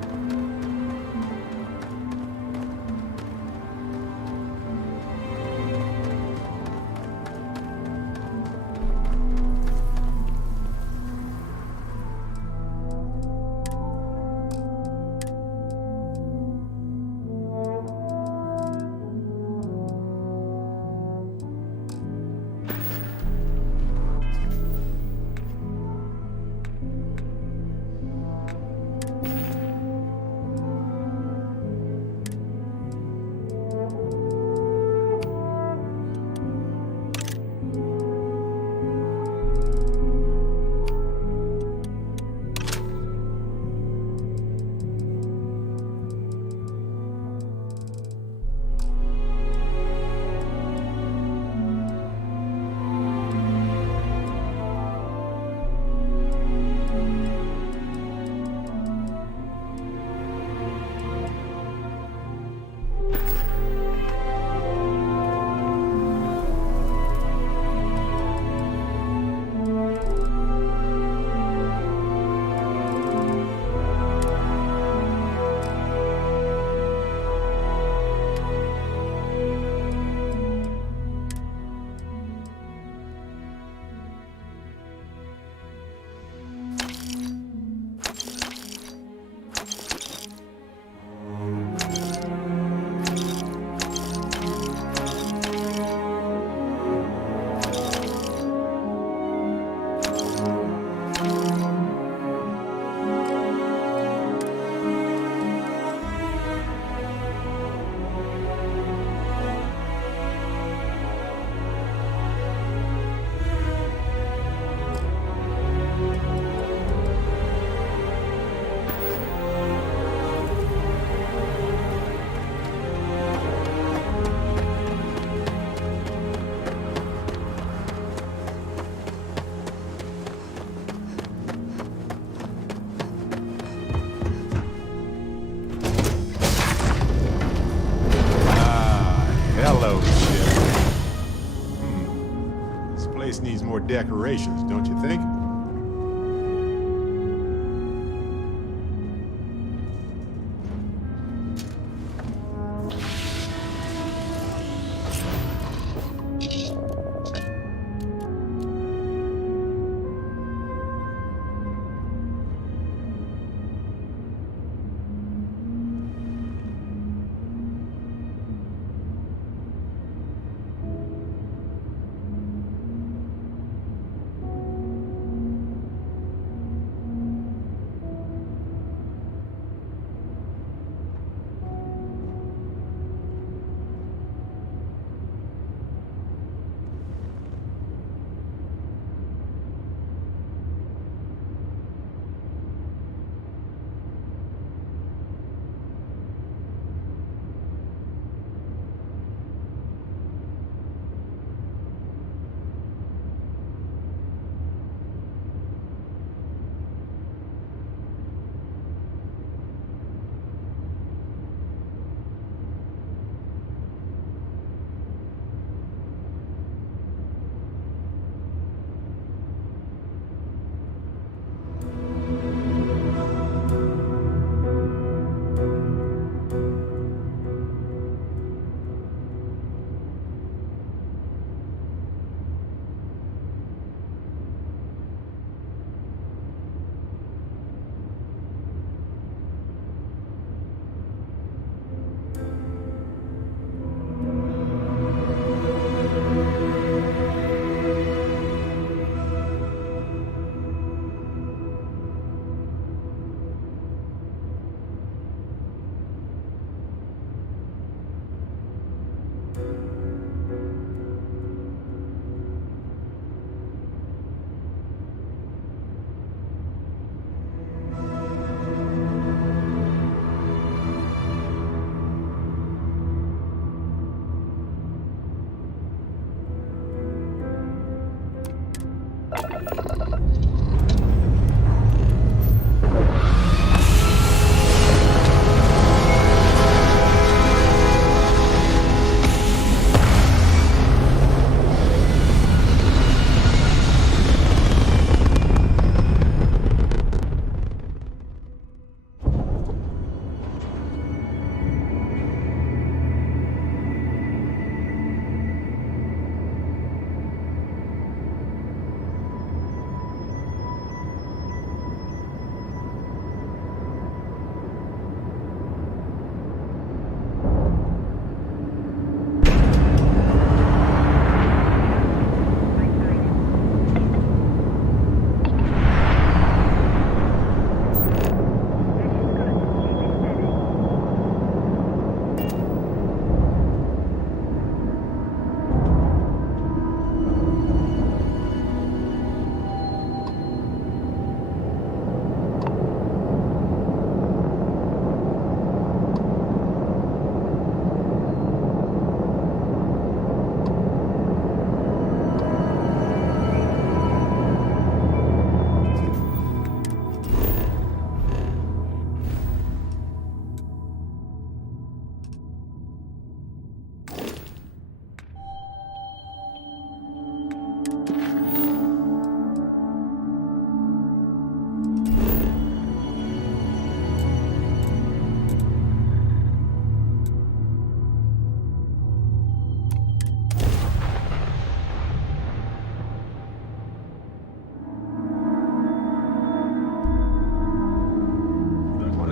place needs more decorations, don't you think?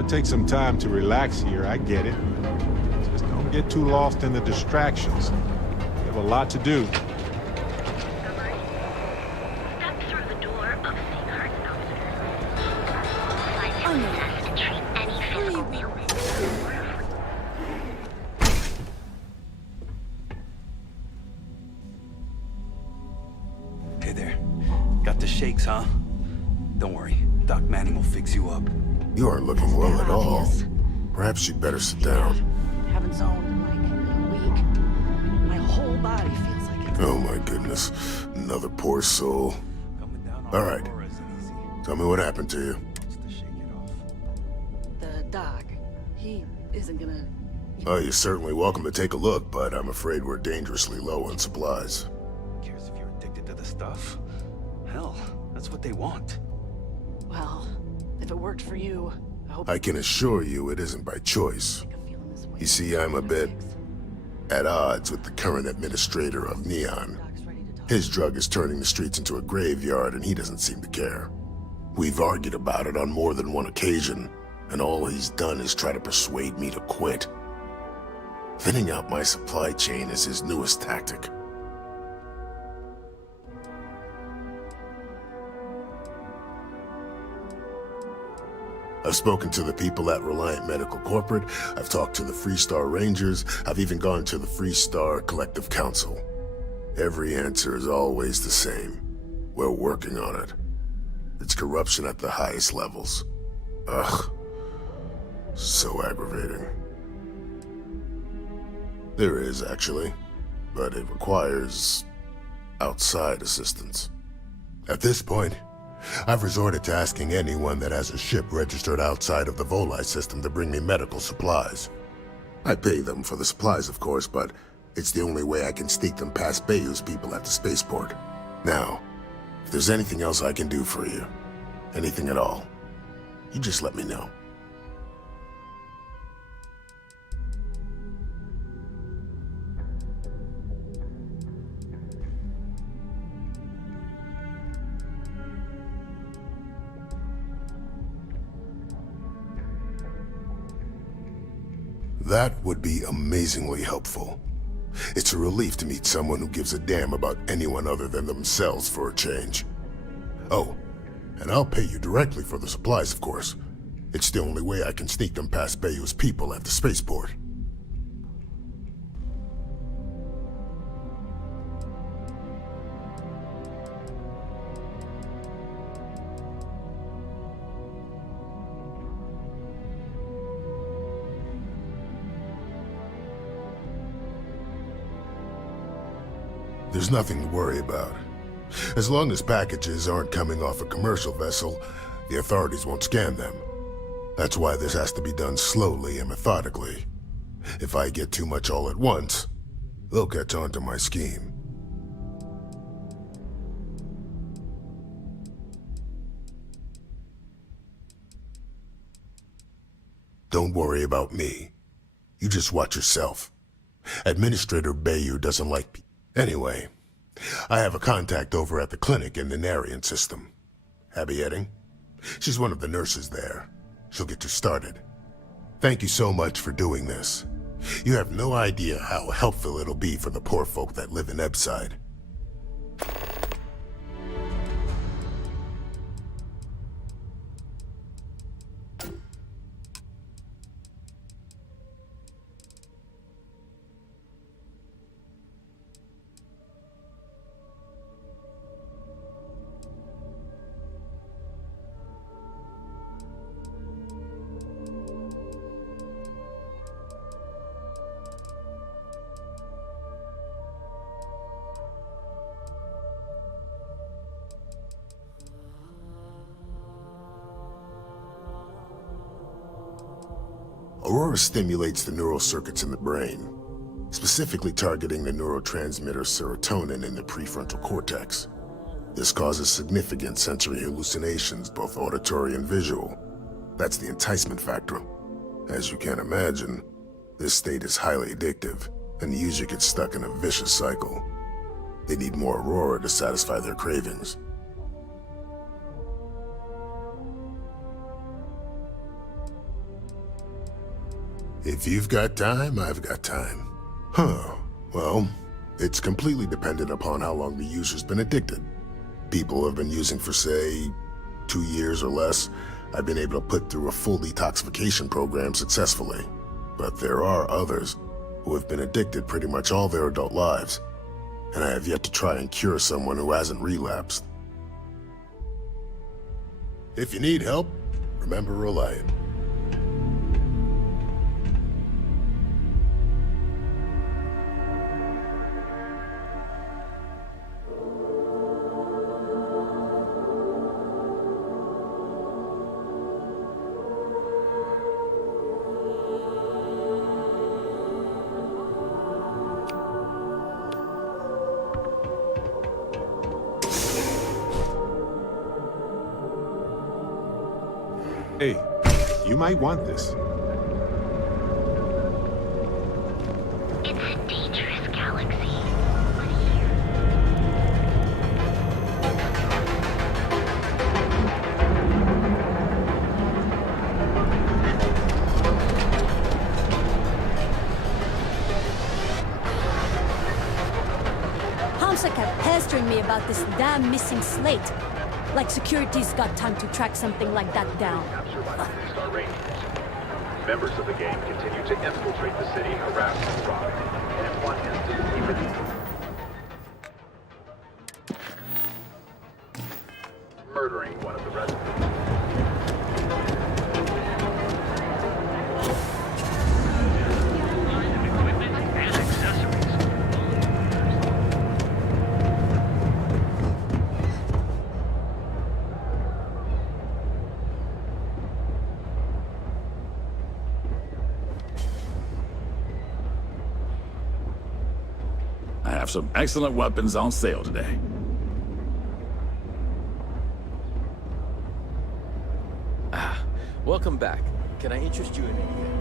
Take some time to relax here, I get it. Just don't get too lost in the distractions. You have a lot to do. Step through the door of Seaguard Find access to treat any physical ailment. Hey there. Got the shakes, huh? Don't worry. Doc Manning will fix you up. You aren't looking well at all. Perhaps you'd better sit down. Haven't zoned in like a week. My whole body feels like it's... Oh my goodness. Another poor soul. All right. Tell me what happened to you. The doc, he isn't gonna... Oh, you're certainly welcome to take a look, but I'm afraid we're dangerously low on supplies. Cares if you're addicted to the stuff. Hell, that's what they want. Well, if it worked for you, I hope... I can assure you it isn't by choice. You see, I'm a bit at odds with the current administrator of Neon. His drug is turning the streets into a graveyard, and he doesn't seem to care. We've argued about it on more than one occasion, and all he's done is try to persuade me to quit. Thinning out my supply chain is his newest tactic. I've spoken to the people at Reliant Medical Corporate, I've talked to the Freestar Rangers, I've even gone to the Freestar Collective Council. Every answer is always the same. We're working on it. It's corruption at the highest levels. Ugh. So aggravating. There is, actually, but it requires outside assistance. At this point, I've resorted to asking anyone that has a ship registered outside of the Volii system to bring me medical supplies. I pay them for the supplies, of course, but it's the only way I can sneak them past Bayou's people at the spaceport. Now, if there's anything else I can do for you, anything at all, you just let me know. That would be amazingly helpful. It's a relief to meet someone who gives a damn about anyone other than themselves for a change. Oh, and I'll pay you directly for the supplies, of course. It's the only way I can sneak them past Bayou's people at the spaceport. There's nothing to worry about. As long as packages aren't coming off a commercial vessel, the authorities won't scan them. That's why this has to be done slowly and methodically. If I get too much all at once, they'll catch on to my scheme. Don't worry about me. You just watch yourself. Administrator Bayou doesn't like people. Anyway, I have a contact over at the clinic in the Narian system. Abby Edding? She's one of the nurses there. She'll get you started. Thank you so much for doing this. You have no idea how helpful it'll be for the poor folk that live in Ebside. Aurora stimulates the neural circuits in the brain, specifically targeting the neurotransmitter serotonin in the prefrontal cortex. This causes significant sensory hallucinations, both auditory and visual. That's the enticement factor. As you can imagine, this state is highly addictive, and the user gets stuck in a vicious cycle. They need more Aurora to satisfy their cravings. If you've got time, I've got time. Huh. Well, it's completely dependent upon how long the user's been addicted. People have been using for, say, 2 years or less. I've been able to put through a full detoxification program successfully. But there are others who have been addicted pretty much all their adult lives, and I have yet to try and cure someone who hasn't relapsed. If you need help, remember Reliant. Hey, you might want this. It's a dangerous galaxy. Hamsa kept pestering me about this damn missing slate. Like security's got time to track something like that down. Star Rangers. Members of the gang continue to infiltrate the city, harass and rob. And in one instance, even murdering one of the residents. I have some excellent weapons on sale today. Welcome back. Can I interest you in anything?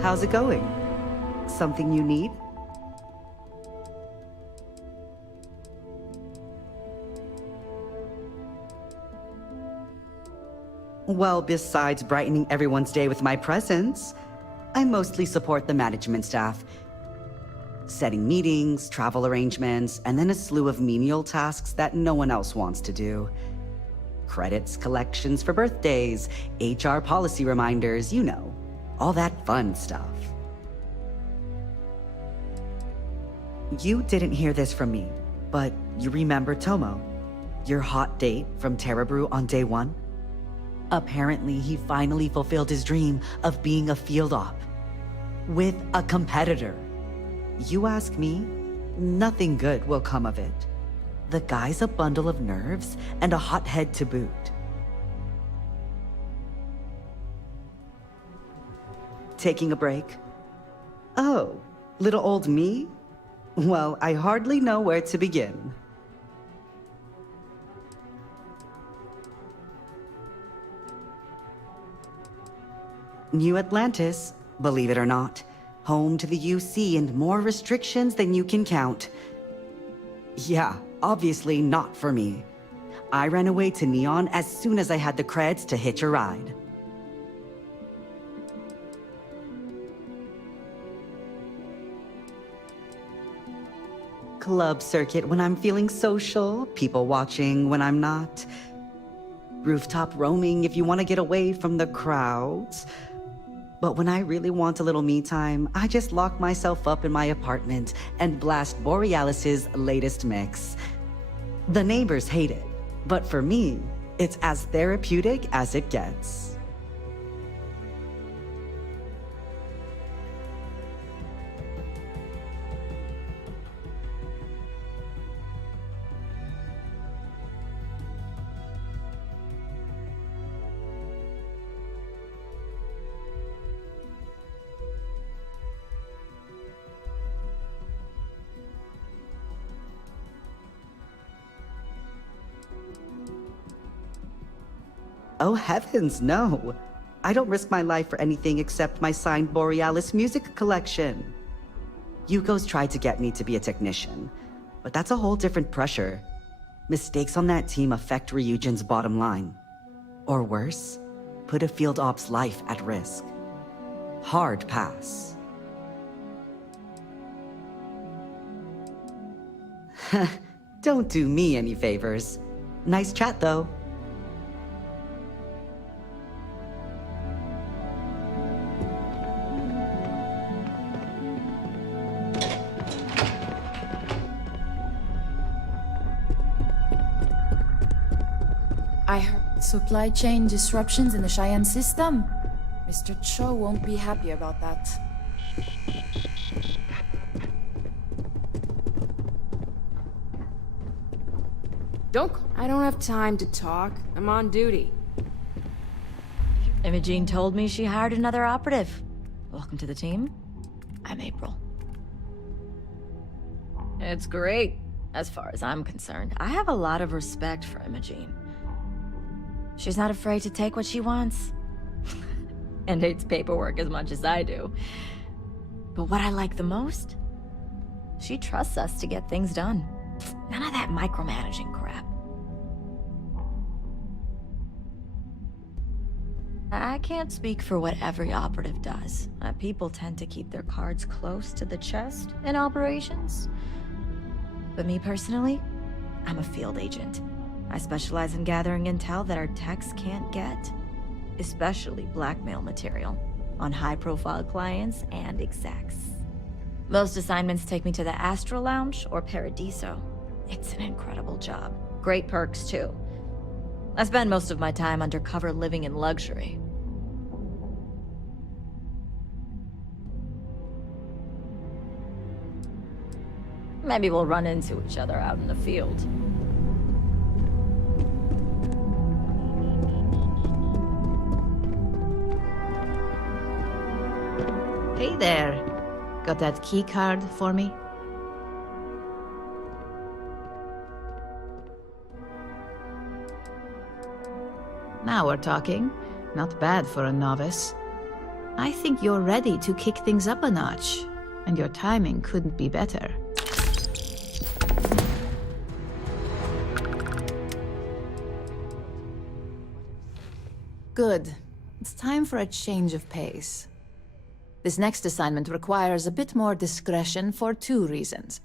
How's it going? Something you need? Well, besides brightening everyone's day with my presence, I mostly support the management staff. Setting meetings, travel arrangements, and then a slew of menial tasks that no one else wants to do. Credits, collections for birthdays, HR policy reminders, you know, all that fun stuff. You didn't hear this from me, but you remember Tomo, your hot date from Terrabrew on day one? Apparently, he finally fulfilled his dream of being a field op. With a competitor. You ask me, nothing good will come of it. The guy's a bundle of nerves and a hothead to boot. Taking a break? Oh, little old me? Well, I hardly know where to begin. New Atlantis, believe it or not, home to the UC and more restrictions than you can count. Yeah, obviously not for me. I ran away to Neon as soon as I had the creds to hitch a ride. Club circuit when I'm feeling social, people watching when I'm not. Rooftop roaming if you want to get away from the crowds. But when I really want a little me time, I just lock myself up in my apartment and blast Borealis's latest mix. The neighbors hate it, but for me, it's as therapeutic as it gets. Oh heavens, no. I don't risk my life for anything except my signed Borealis music collection. Yuko's tried to get me to be a technician, but that's a whole different pressure. Mistakes on that team affect Ryujin's bottom line. Or worse, put a field op's life at risk. Hard pass. Don't do me any favors. Nice chat, though. I heard supply chain disruptions in the Cheyenne system. Mr. Cho won't be happy about that. I don't have time to talk. I'm on duty. Imogene told me she hired another operative. Welcome to the team. I'm April. It's great, as far as I'm concerned. I have a lot of respect for Imogene. She's not afraid to take what she wants. And hates paperwork as much as I do. But what I like the most? She trusts us to get things done. None of that micromanaging crap. I can't speak for what every operative does. People tend to keep their cards close to the chest in operations. But me personally, I'm a field agent. I specialize in gathering intel that our techs can't get, especially blackmail material, on high-profile clients and execs. Most assignments take me to the Astral Lounge or Paradiso. It's an incredible job. Great perks, too. I spend most of my time undercover living in luxury. Maybe we'll run into each other out in the field. Hey there. Got that key card for me? Now we're talking. Not bad for a novice. I think you're ready to kick things up a notch, and your timing couldn't be better. Good. It's time for a change of pace. This next assignment requires a bit more discretion for 2 reasons.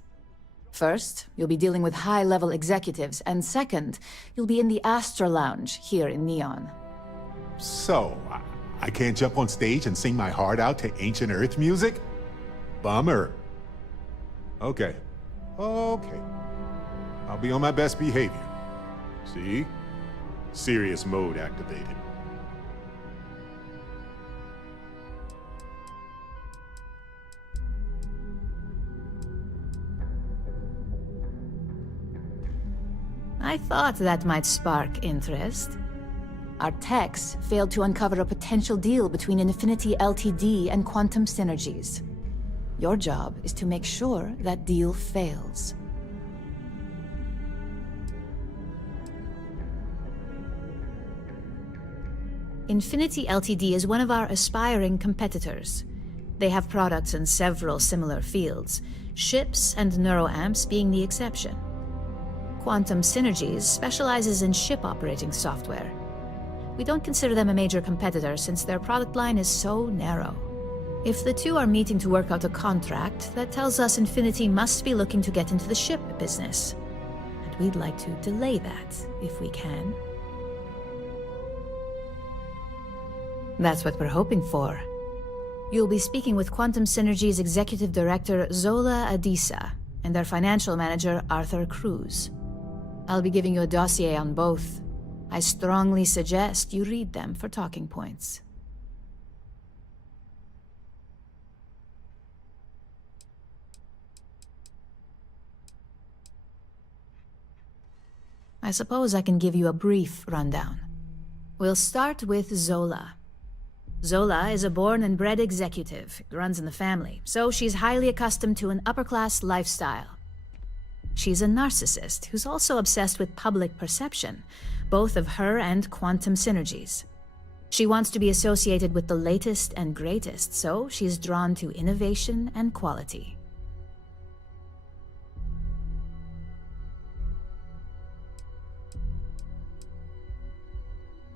First, you'll be dealing with high-level executives, and second, you'll be in the Astral Lounge here in Neon. So, I can't jump on stage and sing my heart out to ancient Earth music? Bummer. Okay. Okay. I'll be on my best behavior. See? Serious mode activated. I thought that might spark interest. Our techs failed to uncover a potential deal between Infinity Ltd. And Quantum Synergies. Your job is to make sure that deal fails. Infinity Ltd. Is one of our aspiring competitors. They have products in several similar fields, ships and neuroamps being the exception. Quantum Synergies specializes in ship operating software. We don't consider them a major competitor since their product line is so narrow. If the two are meeting to work out a contract, that tells us Infinity must be looking to get into the ship business. And we'd like to delay that, if we can. That's what we're hoping for. You'll be speaking with Quantum Synergy's Executive Director Zola Adisa and their Financial Manager Arthur Cruz. I'll be giving you a dossier on both. I strongly suggest you read them for talking points. I suppose I can give you a brief rundown. We'll start with Zola. Zola is a born and bred executive. It runs in the family, so she's highly accustomed to an upper-class lifestyle. She's a narcissist who's also obsessed with public perception, both of her and Quantum Synergies. She wants to be associated with the latest and greatest, so she's drawn to innovation and quality.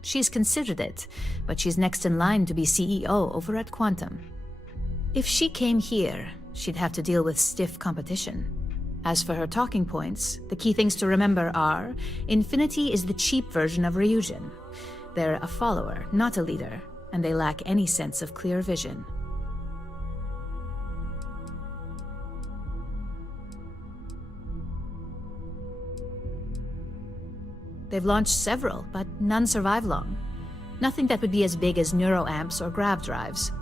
She's considered it, but she's next in line to be CEO over at Quantum. If she came here, she'd have to deal with stiff competition. As for her talking points, the key things to remember are, Infinity is the cheap version of Ryujin. They're a follower, not a leader, and they lack any sense of clear vision. They've launched several, but none survive long. Nothing that would be as big as neuroamps or grav drives.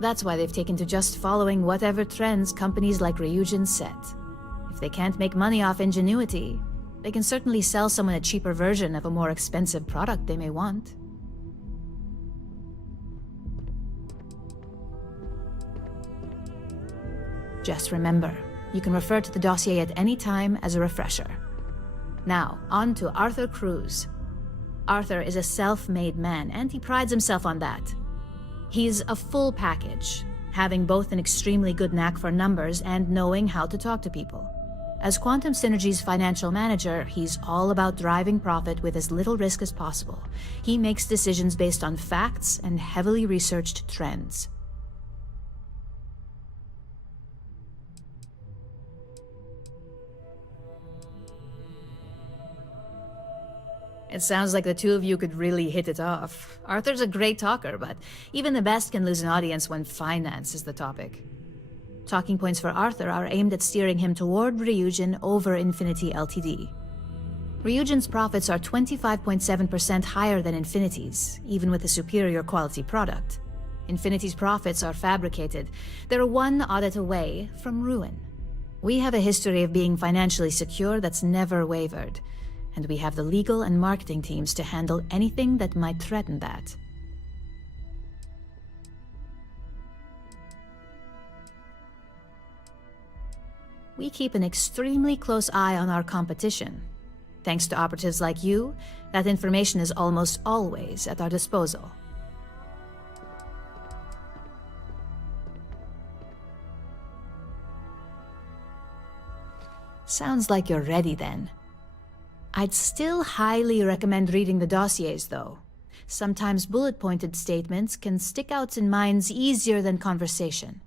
That's why they've taken to just following whatever trends companies like Ryujin set. If they can't make money off ingenuity, They can certainly sell someone a cheaper version of a more expensive product they may want. Just remember, you can refer to the dossier at any time as a refresher. Now, on to Arthur Cruz. Arthur is a self-made man, and he prides himself on that. He's a full package, having both an extremely good knack for numbers and knowing how to talk to people. As Quantum Synergy's financial manager, he's all about driving profit with as little risk as possible. He makes decisions based on facts and heavily researched trends. It sounds like the two of you could really hit it off. Arthur's a great talker, but even the best can lose an audience when finance is the topic. Talking points for Arthur are aimed at steering him toward Ryujin over Infinity Ltd. Ryujin's profits are 25.7% higher than Infinity's, even with a superior quality product. Infinity's profits are fabricated. They're one audit away from ruin. We have a history of being financially secure that's never wavered, and we have the legal and marketing teams to handle anything that might threaten that. We keep an extremely close eye on our competition. Thanks to operatives like you, that information is almost always at our disposal. Sounds like you're ready then. I'd still highly recommend reading the dossiers, though. Sometimes bullet-pointed statements can stick out in minds easier than conversation.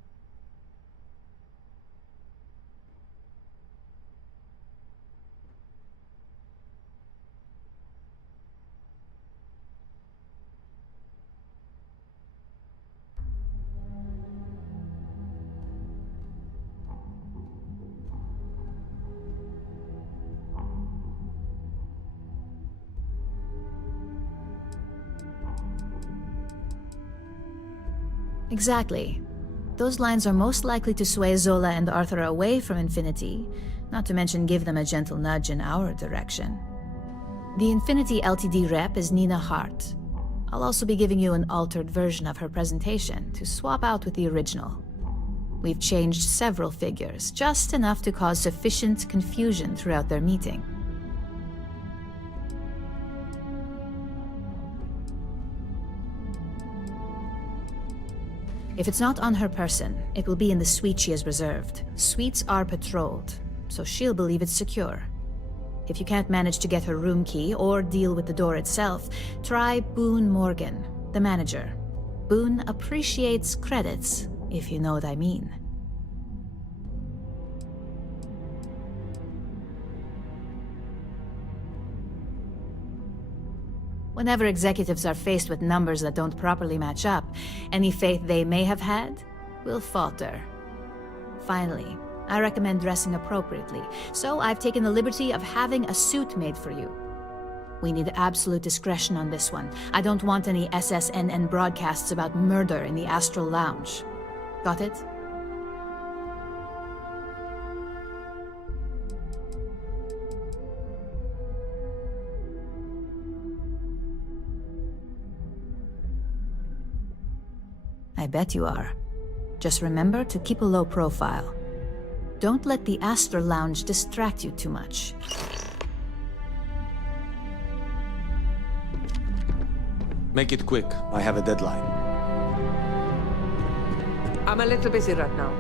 Exactly. Those lines are most likely to sway Zola and Arthur away from Infinity, not to mention give them a gentle nudge in our direction. The Infinity Ltd rep is Nina Hart. I'll also be giving you an altered version of her presentation to swap out with the original. We've changed several figures, just enough to cause sufficient confusion throughout their meeting. If it's not on her person, it will be in the suite she has reserved. Suites are patrolled, so she'll believe it's secure. If you can't manage to get her room key or deal with the door itself, try Boone Morgan, the manager. Boone appreciates credits, if you know what I mean. Whenever executives are faced with numbers that don't properly match up, any faith they may have had will falter. Finally, I recommend dressing appropriately, so I've taken the liberty of having a suit made for you. We need absolute discretion on this one. I don't want any SSNN broadcasts about murder in the Astral Lounge. Got it? I bet you are. Just remember to keep a low profile. Don't let the Astral Lounge distract you too much. Make it quick. I have a deadline. I'm a little busy right now.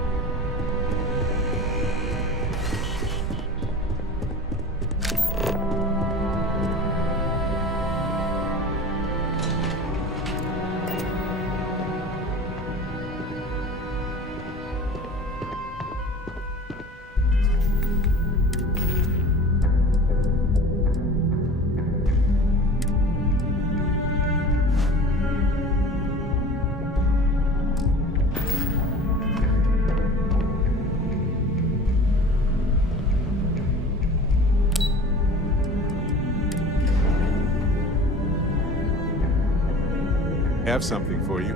Have something for you.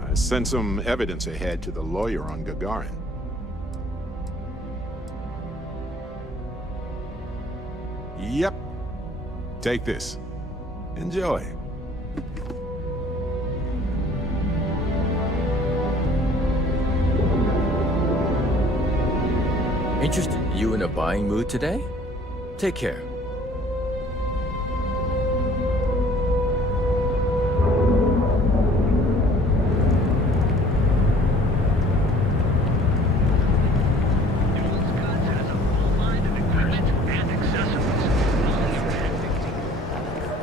I send some evidence ahead to the lawyer on Gagarin. Yep. Take this. Enjoy. Interested? You in a buying mood today? Take care.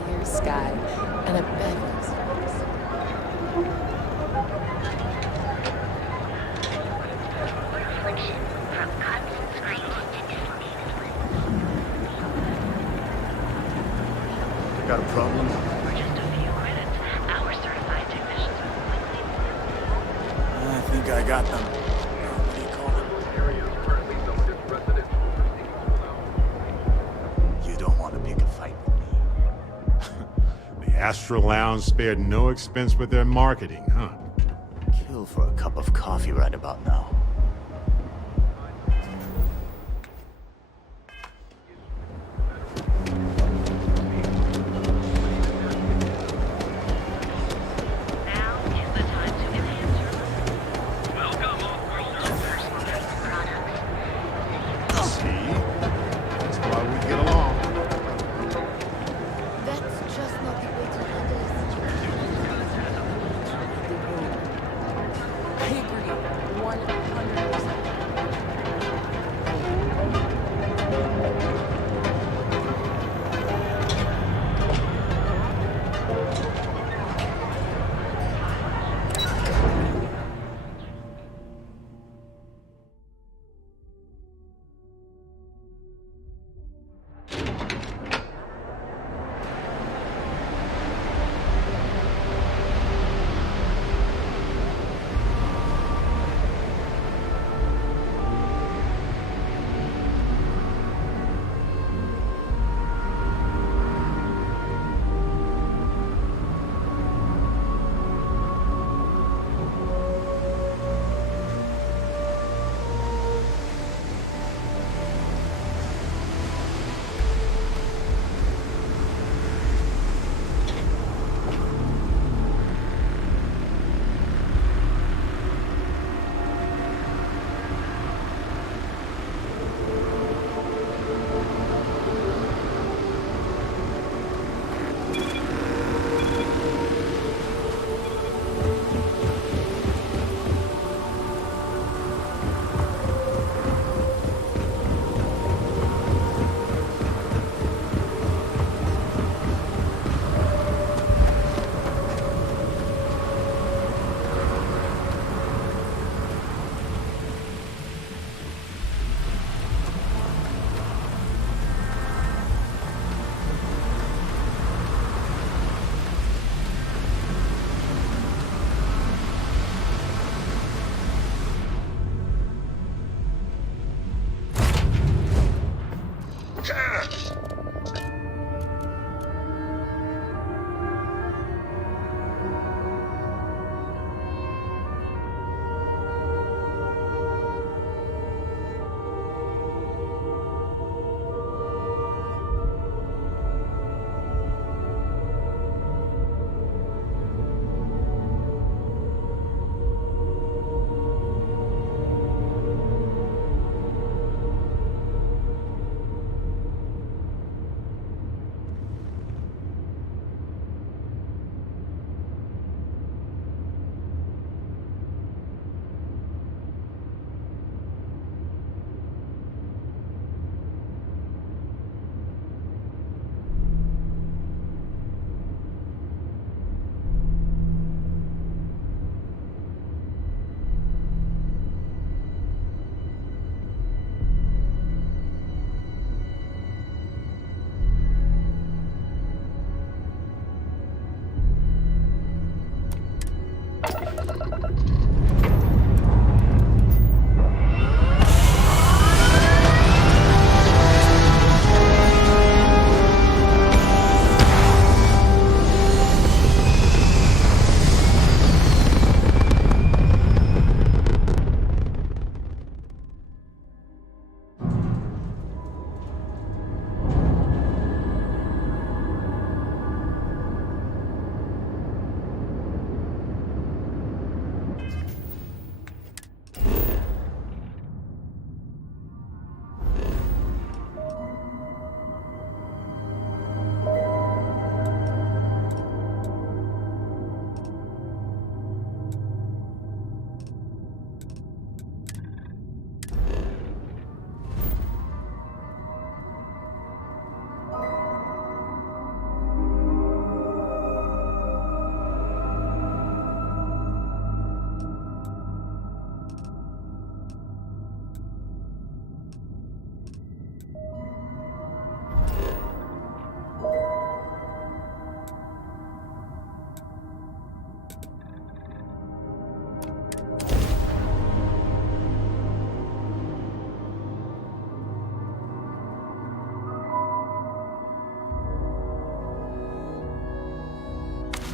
Clear sky and a bed. Reflection from cuts, scrapes to deformated Got a problem? For just a few credits, our certified technicians will quickly... I think I got them. What do you call them? You don't want to pick a fight with me. The Astral Lounge spared no expense with their marketing, huh? Kill for a cup of coffee right about now. That's just not the way to handle I agree. 100%.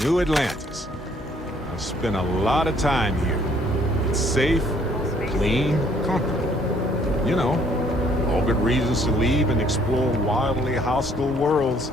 New Atlantis. I've spent a lot of time here. It's safe, clean, comfortable. You know, all good reasons to leave and explore wildly hostile worlds.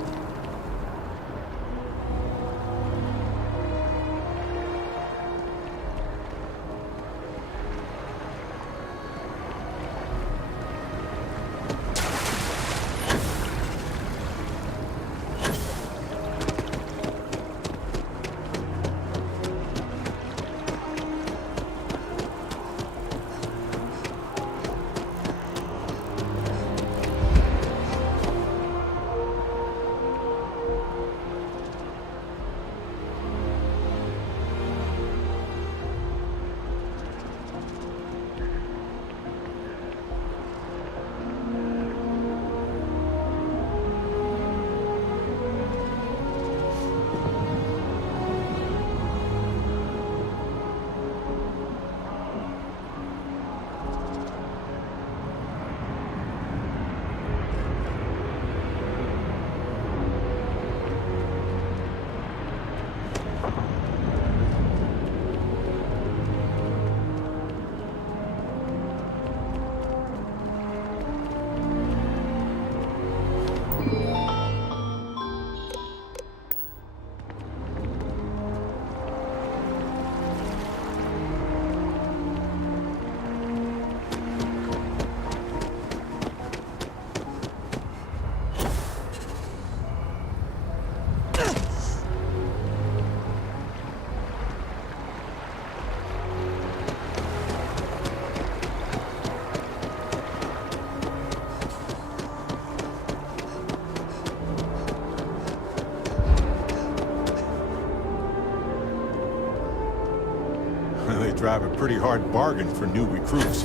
They drive a pretty hard bargain for new recruits.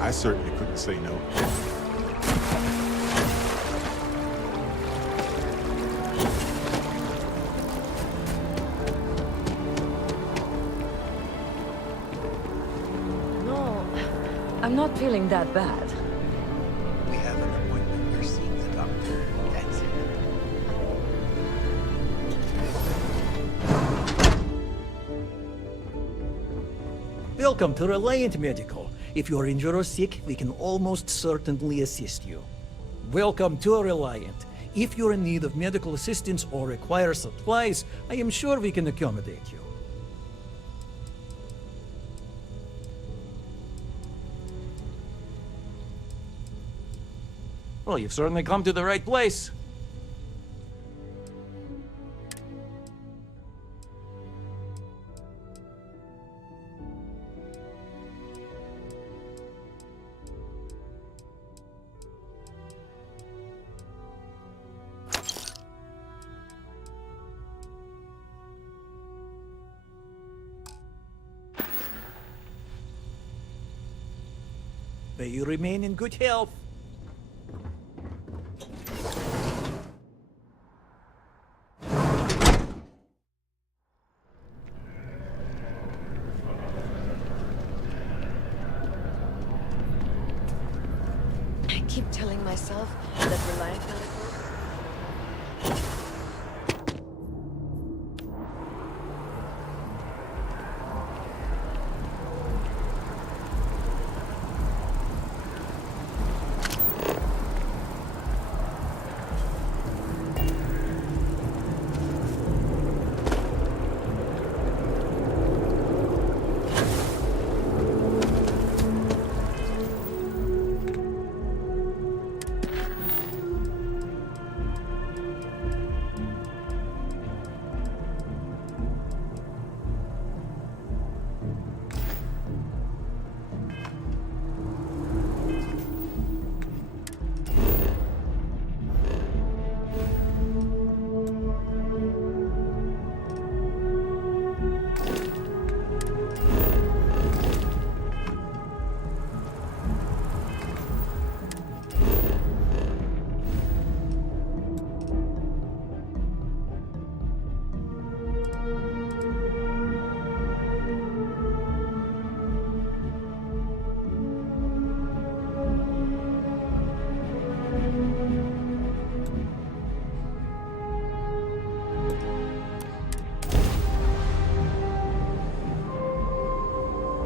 I certainly couldn't say no. No, I'm not feeling that bad. We have an appointment. We're seeing the doctor. That's it. Welcome to Reliant Medical. If you're injured or sick, we can almost certainly assist you. Welcome to Reliant. If you're in need of medical assistance or require supplies, I am sure we can accommodate you. Well, you've certainly come to the right place. May you remain in good health. I keep telling myself that Reliant Medical...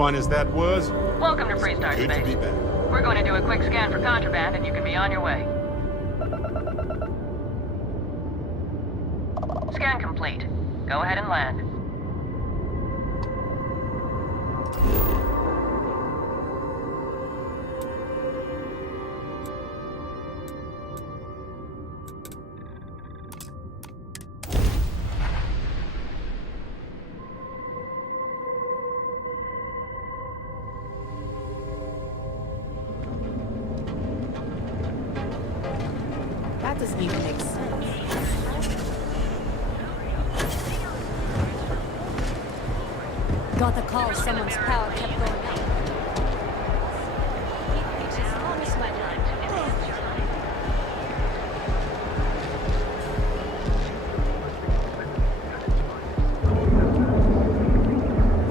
fun as that was, Welcome to Freestar good to be Space. back. We're going to do a quick scan for contraband, and you can be on your way. Scan complete. Go ahead and land. That doesn't even make sense. Got the call, someone's power kept going up.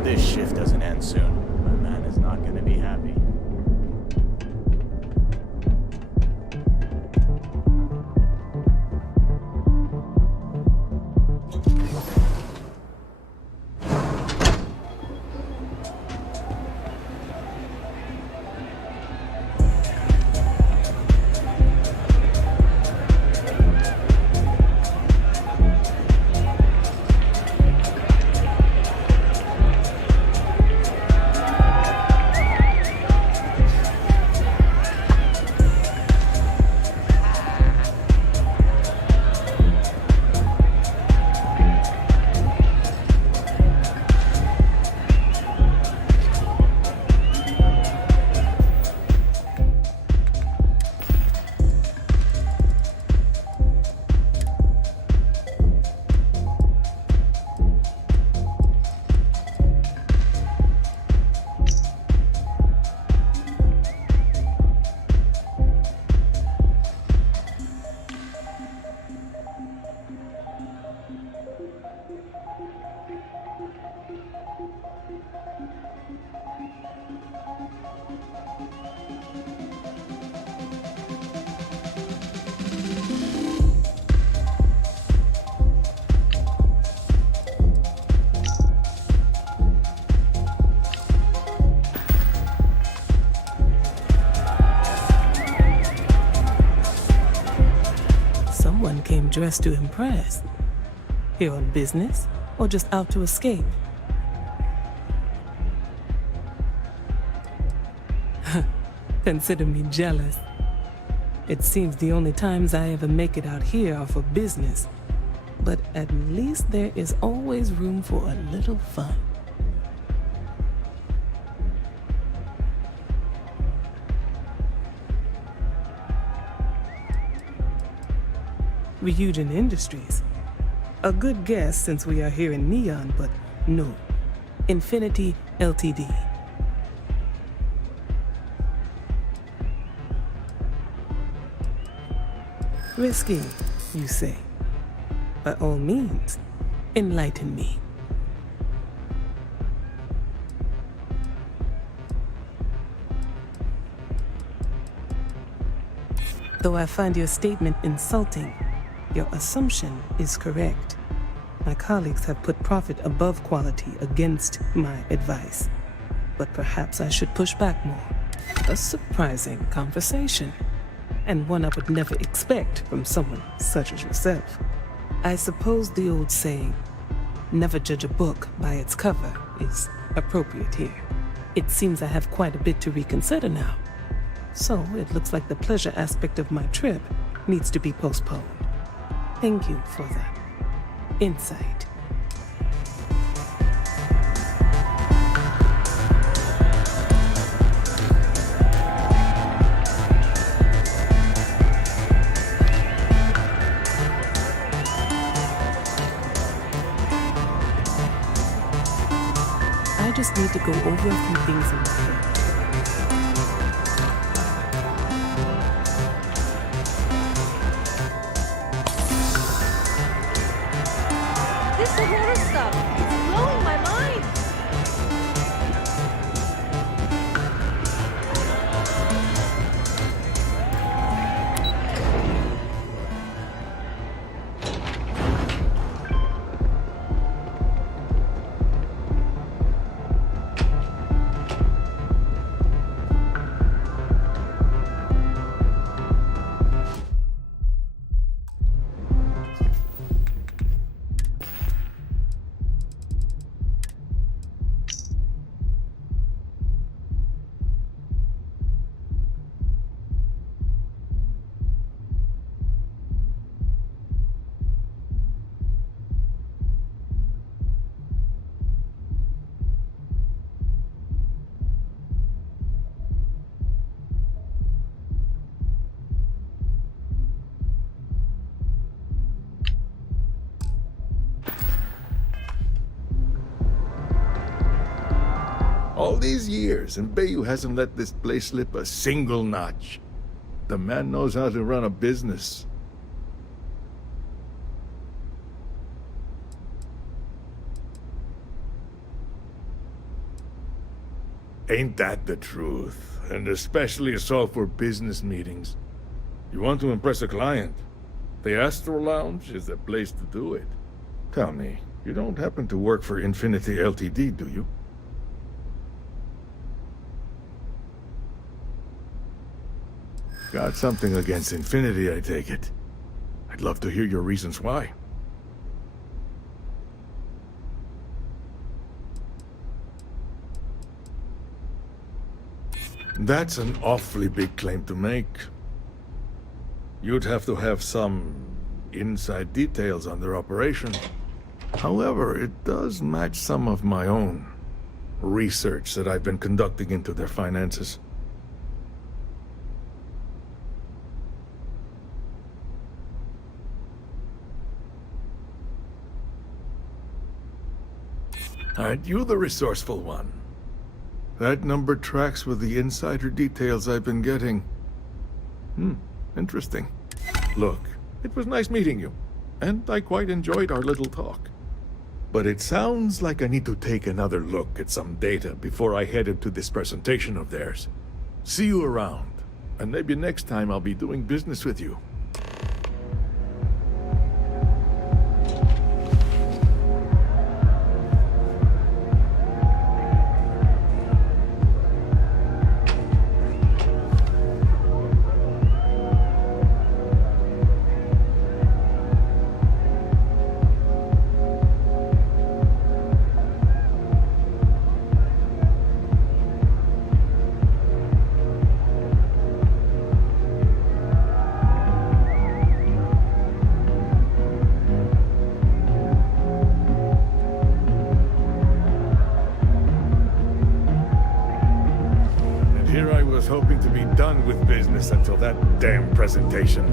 This shift doesn't end soon. My man is not gonna be happy. Someone came dressed to impress. Here on business, or just out to escape? Consider me jealous. It seems the only times I ever make it out here are for business. But at least there is always room for a little fun. Ryujin Industries. A good guess since we are here in Neon, but no. Infinity Ltd. Risky, you say? By all means, enlighten me. Though I find your statement insulting, your assumption is correct. My colleagues have put profit above quality against my advice. But perhaps I should push back more. A surprising conversation, and one I would never expect from someone such as yourself. I suppose the old saying, never judge a book by its cover, is appropriate here. It seems I have quite a bit to reconsider now. So it looks like the pleasure aspect of my trip needs to be postponed. Thank you for that insight. I just need to go over a few things in my head. This Sahara stuff, it's blowing my mind. All these years, and Bayou hasn't let this place slip a single notch. The man knows how to run a business. Ain't that the truth? And especially so for business meetings. You want to impress a client? The Astro Lounge is the place to do it. Tell me, you don't happen to work for Infinity Ltd, do you? Got something against Infinity, I take it. I'd love to hear your reasons why. That's an awfully big claim to make. You'd have to have some inside details on their operation. However, it does match some of my own research that I've been conducting into their finances. Aren't you the resourceful one? That number tracks with the insider details I've been getting. Interesting. Look, it was nice meeting you, and I quite enjoyed our little talk. But it sounds like I need to take another look at some data before I head into this presentation of theirs. See you around, and maybe next time I'll be doing business with you. Hoping to be done with business until that damn presentation.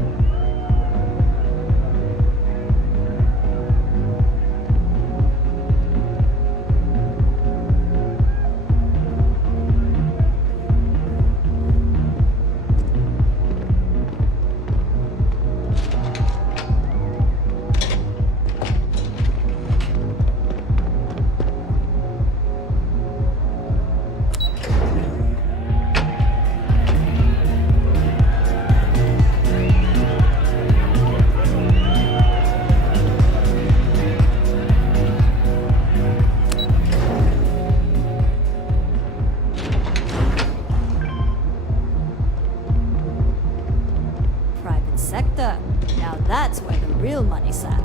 Sector. Now that's where the real money's at.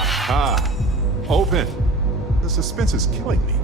Aha! Open! The suspense is killing me.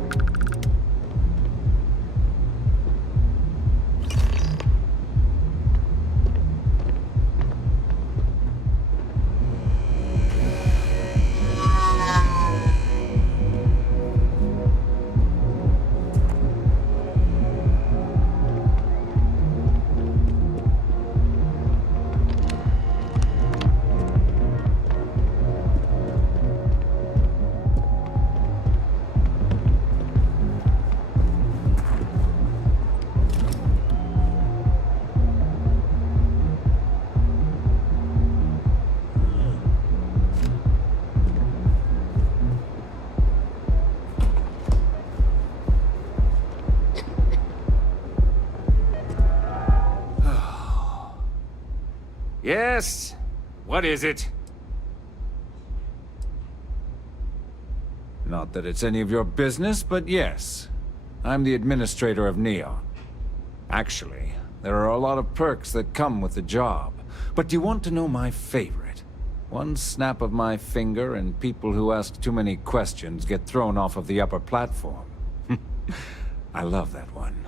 Yes? What is it? Not that it's any of your business, but yes. I'm the administrator of Neon. Actually, there are a lot of perks that come with the job. But do you want to know my favorite? One snap of my finger and people who ask too many questions get thrown off of the upper platform. I love that one.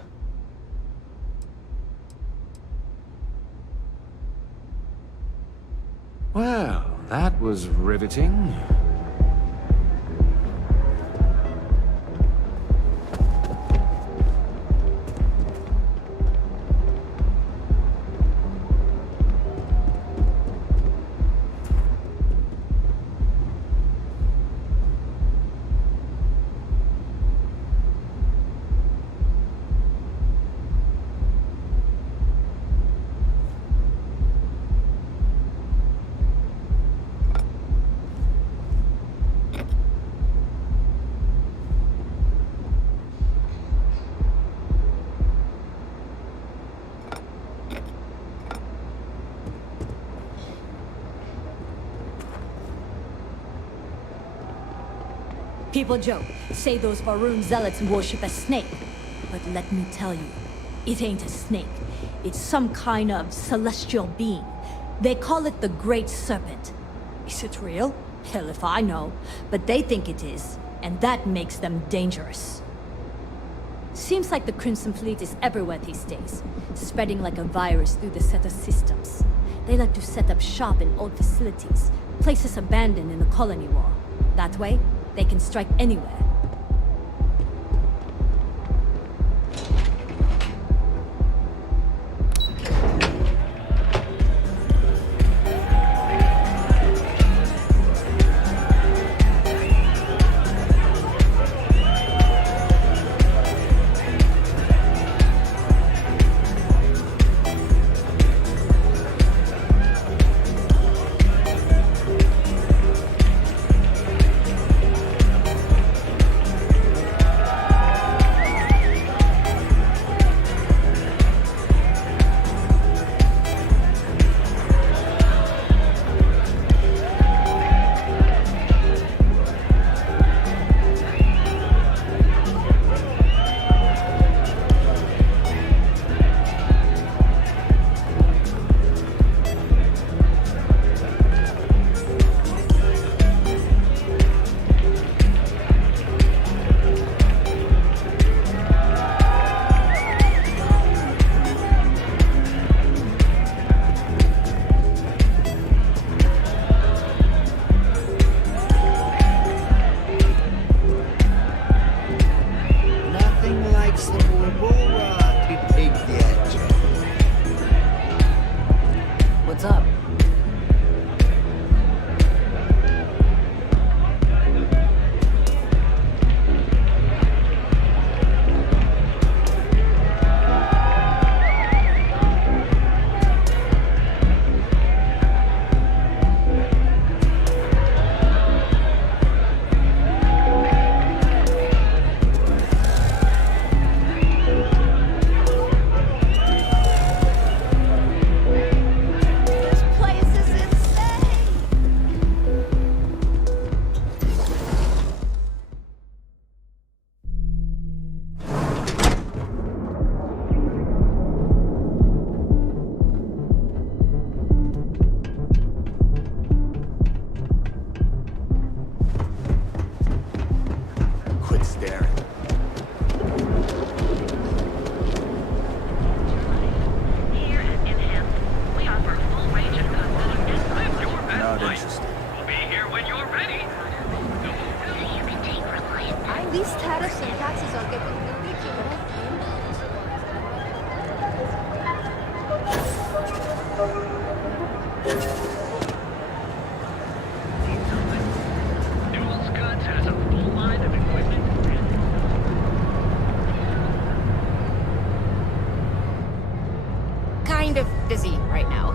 Well, that was riveting. People joke, say those Varun zealots worship a snake. But let me tell you, it ain't a snake. It's some kind of celestial being. They call it the Great Serpent. Is it real? Hell if I know. But they think it is, and that makes them dangerous. Seems like the Crimson Fleet is everywhere these days, spreading like a virus through the Zeta systems. They like to set up shop in old facilities, places abandoned in the colony war. That way, they can strike anywhere. What's up? These tariffs and taxes are getting ridiculous. Newell's Cuts has a full line of equipment. Kind of busy right now.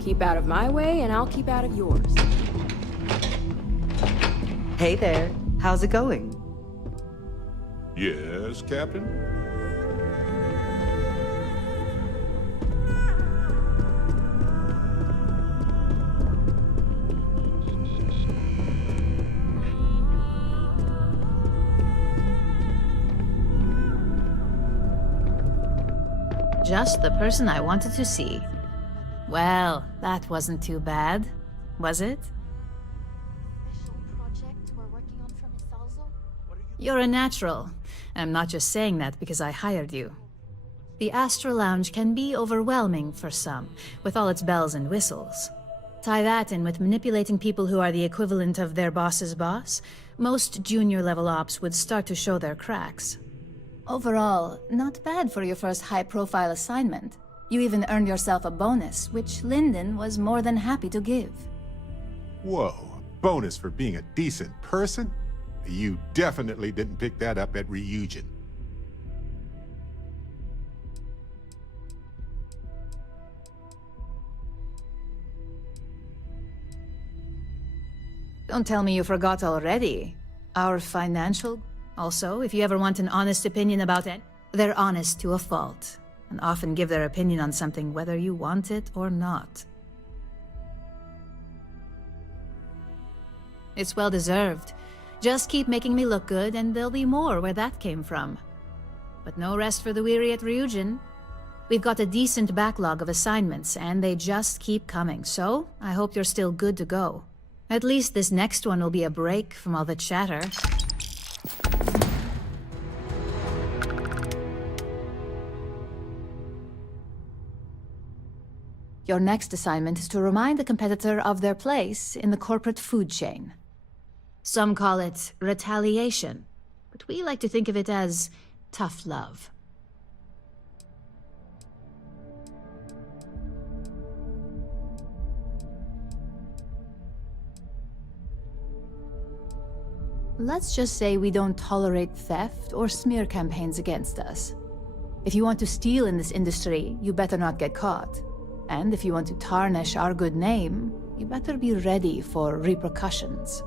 Keep keep out of my way, and I'll keep out of yours. Hey there. How's it going? Yes, Captain? Just the person I wanted to see. Well, that wasn't too bad, was it? You're a natural. I'm not just saying that because I hired you. The Astral Lounge can be overwhelming for some, with all its bells and whistles. Tie that in with manipulating people who are the equivalent of their boss's boss, most junior-level ops would start to show their cracks. Overall, not bad for your first high-profile assignment. You even earned yourself a bonus, which Lyndon was more than happy to give. Whoa, a bonus for being a decent person? You definitely didn't pick that up at Ryujin. Don't tell me you forgot already. Our financial... Also, if you ever want an honest opinion about it, they're honest to a fault, and often give their opinion on something whether you want it or not. It's well deserved. Just keep making me look good, and there'll be more where that came from. But no rest for the weary at Ryujin. We've got a decent backlog of assignments, and they just keep coming, so I hope you're still good to go. At least this next one will be a break from all the chatter. Your next assignment is to remind the competitor of their place in the corporate food chain. Some call it retaliation, but we like to think of it as tough love. Let's just say we don't tolerate theft or smear campaigns against us. If you want to steal in this industry, you better not get caught. And if you want to tarnish our good name, you better be ready for repercussions.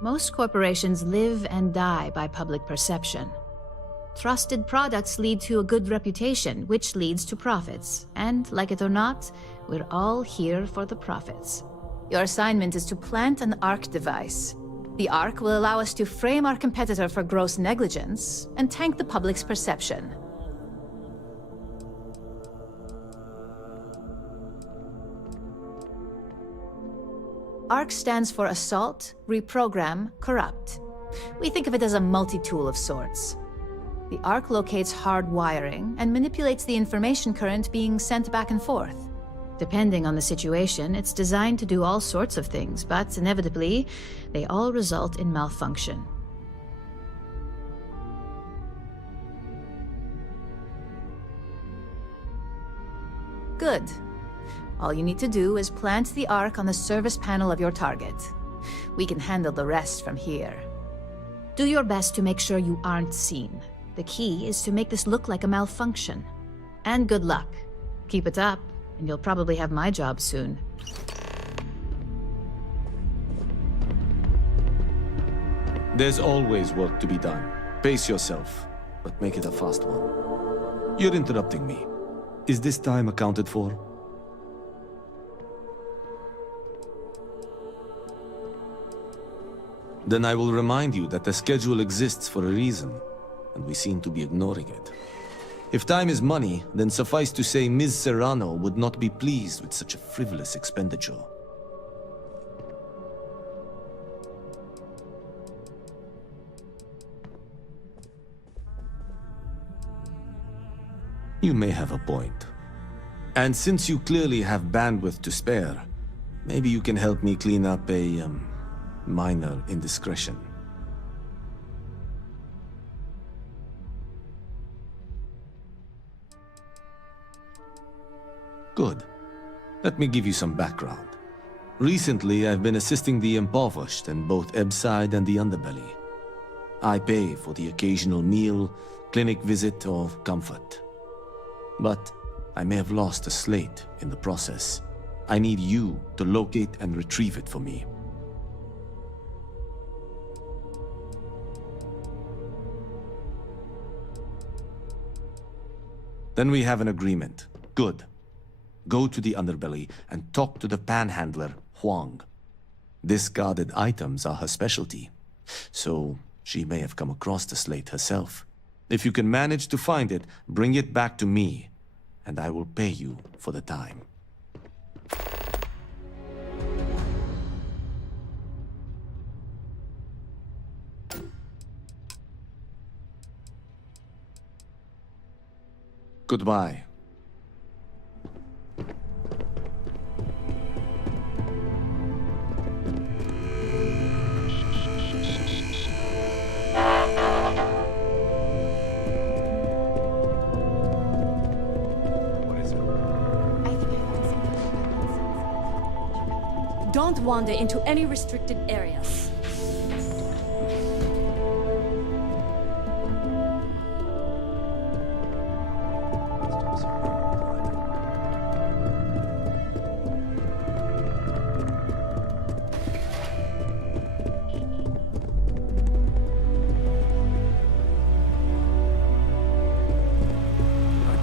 Most corporations live and die by public perception. Trusted products lead to a good reputation, which leads to profits. And, like it or not, we're all here for the profits. Your assignment is to plant an ARC device. The ARC will allow us to frame our competitor for gross negligence and tank the public's perception. ARC stands for Assault, Reprogram, Corrupt. We think of it as a multi-tool of sorts. The ARC locates hard wiring and manipulates the information current being sent back and forth. Depending on the situation, it's designed to do all sorts of things, but inevitably, they all result in malfunction. Good. All you need to do is plant the ARC on the service panel of your target. We can handle the rest from here. Do your best to make sure you aren't seen. The key is to make this look like a malfunction. And good luck. Keep it up, and you'll probably have my job soon. There's always work to be done. Pace yourself, but make it a fast one. You're interrupting me. Is this time accounted for? Then I will remind you that the schedule exists for a reason, and we seem to be ignoring it. If time is money, then suffice to say Ms. Serrano would not be pleased with such a frivolous expenditure. You may have a point. And since you clearly have bandwidth to spare, maybe you can help me clean up a, minor indiscretion. Good. Let me give you some background. Recently, I've been assisting the impoverished in both Ebbside and the Underbelly. I pay for the occasional meal, clinic visit, or comfort. But I may have lost a slate in the process. I need you to locate and retrieve it for me. Then we have an agreement. Good. Go to the Underbelly and talk to the panhandler, Huang. Discarded items are her specialty, so she may have come across the slate herself. If you can manage to find it, bring it back to me, and I will pay you for the time. Goodbye. Don't wander into any restricted areas.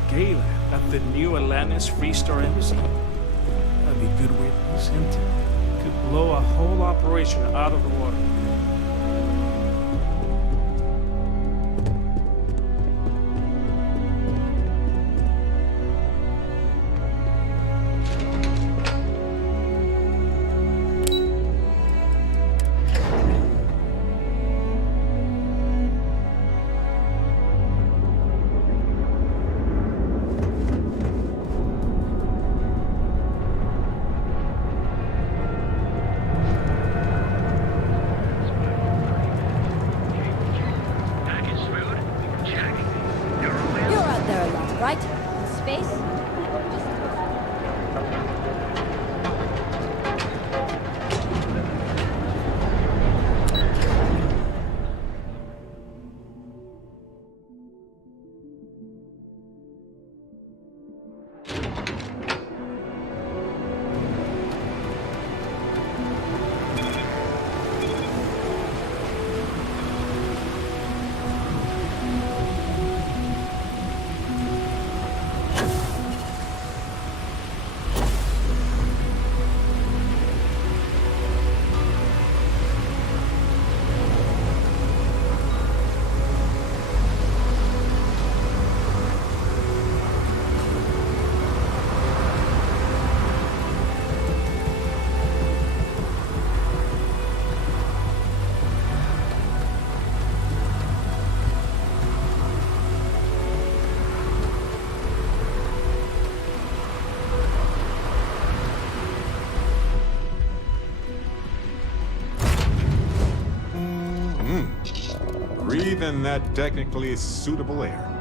Gala at the new Atlantis Freestar Embassy. That'd be a good way to present it. Could blow a whole operation out of the water. Right? In space? Breathe in that technically suitable air.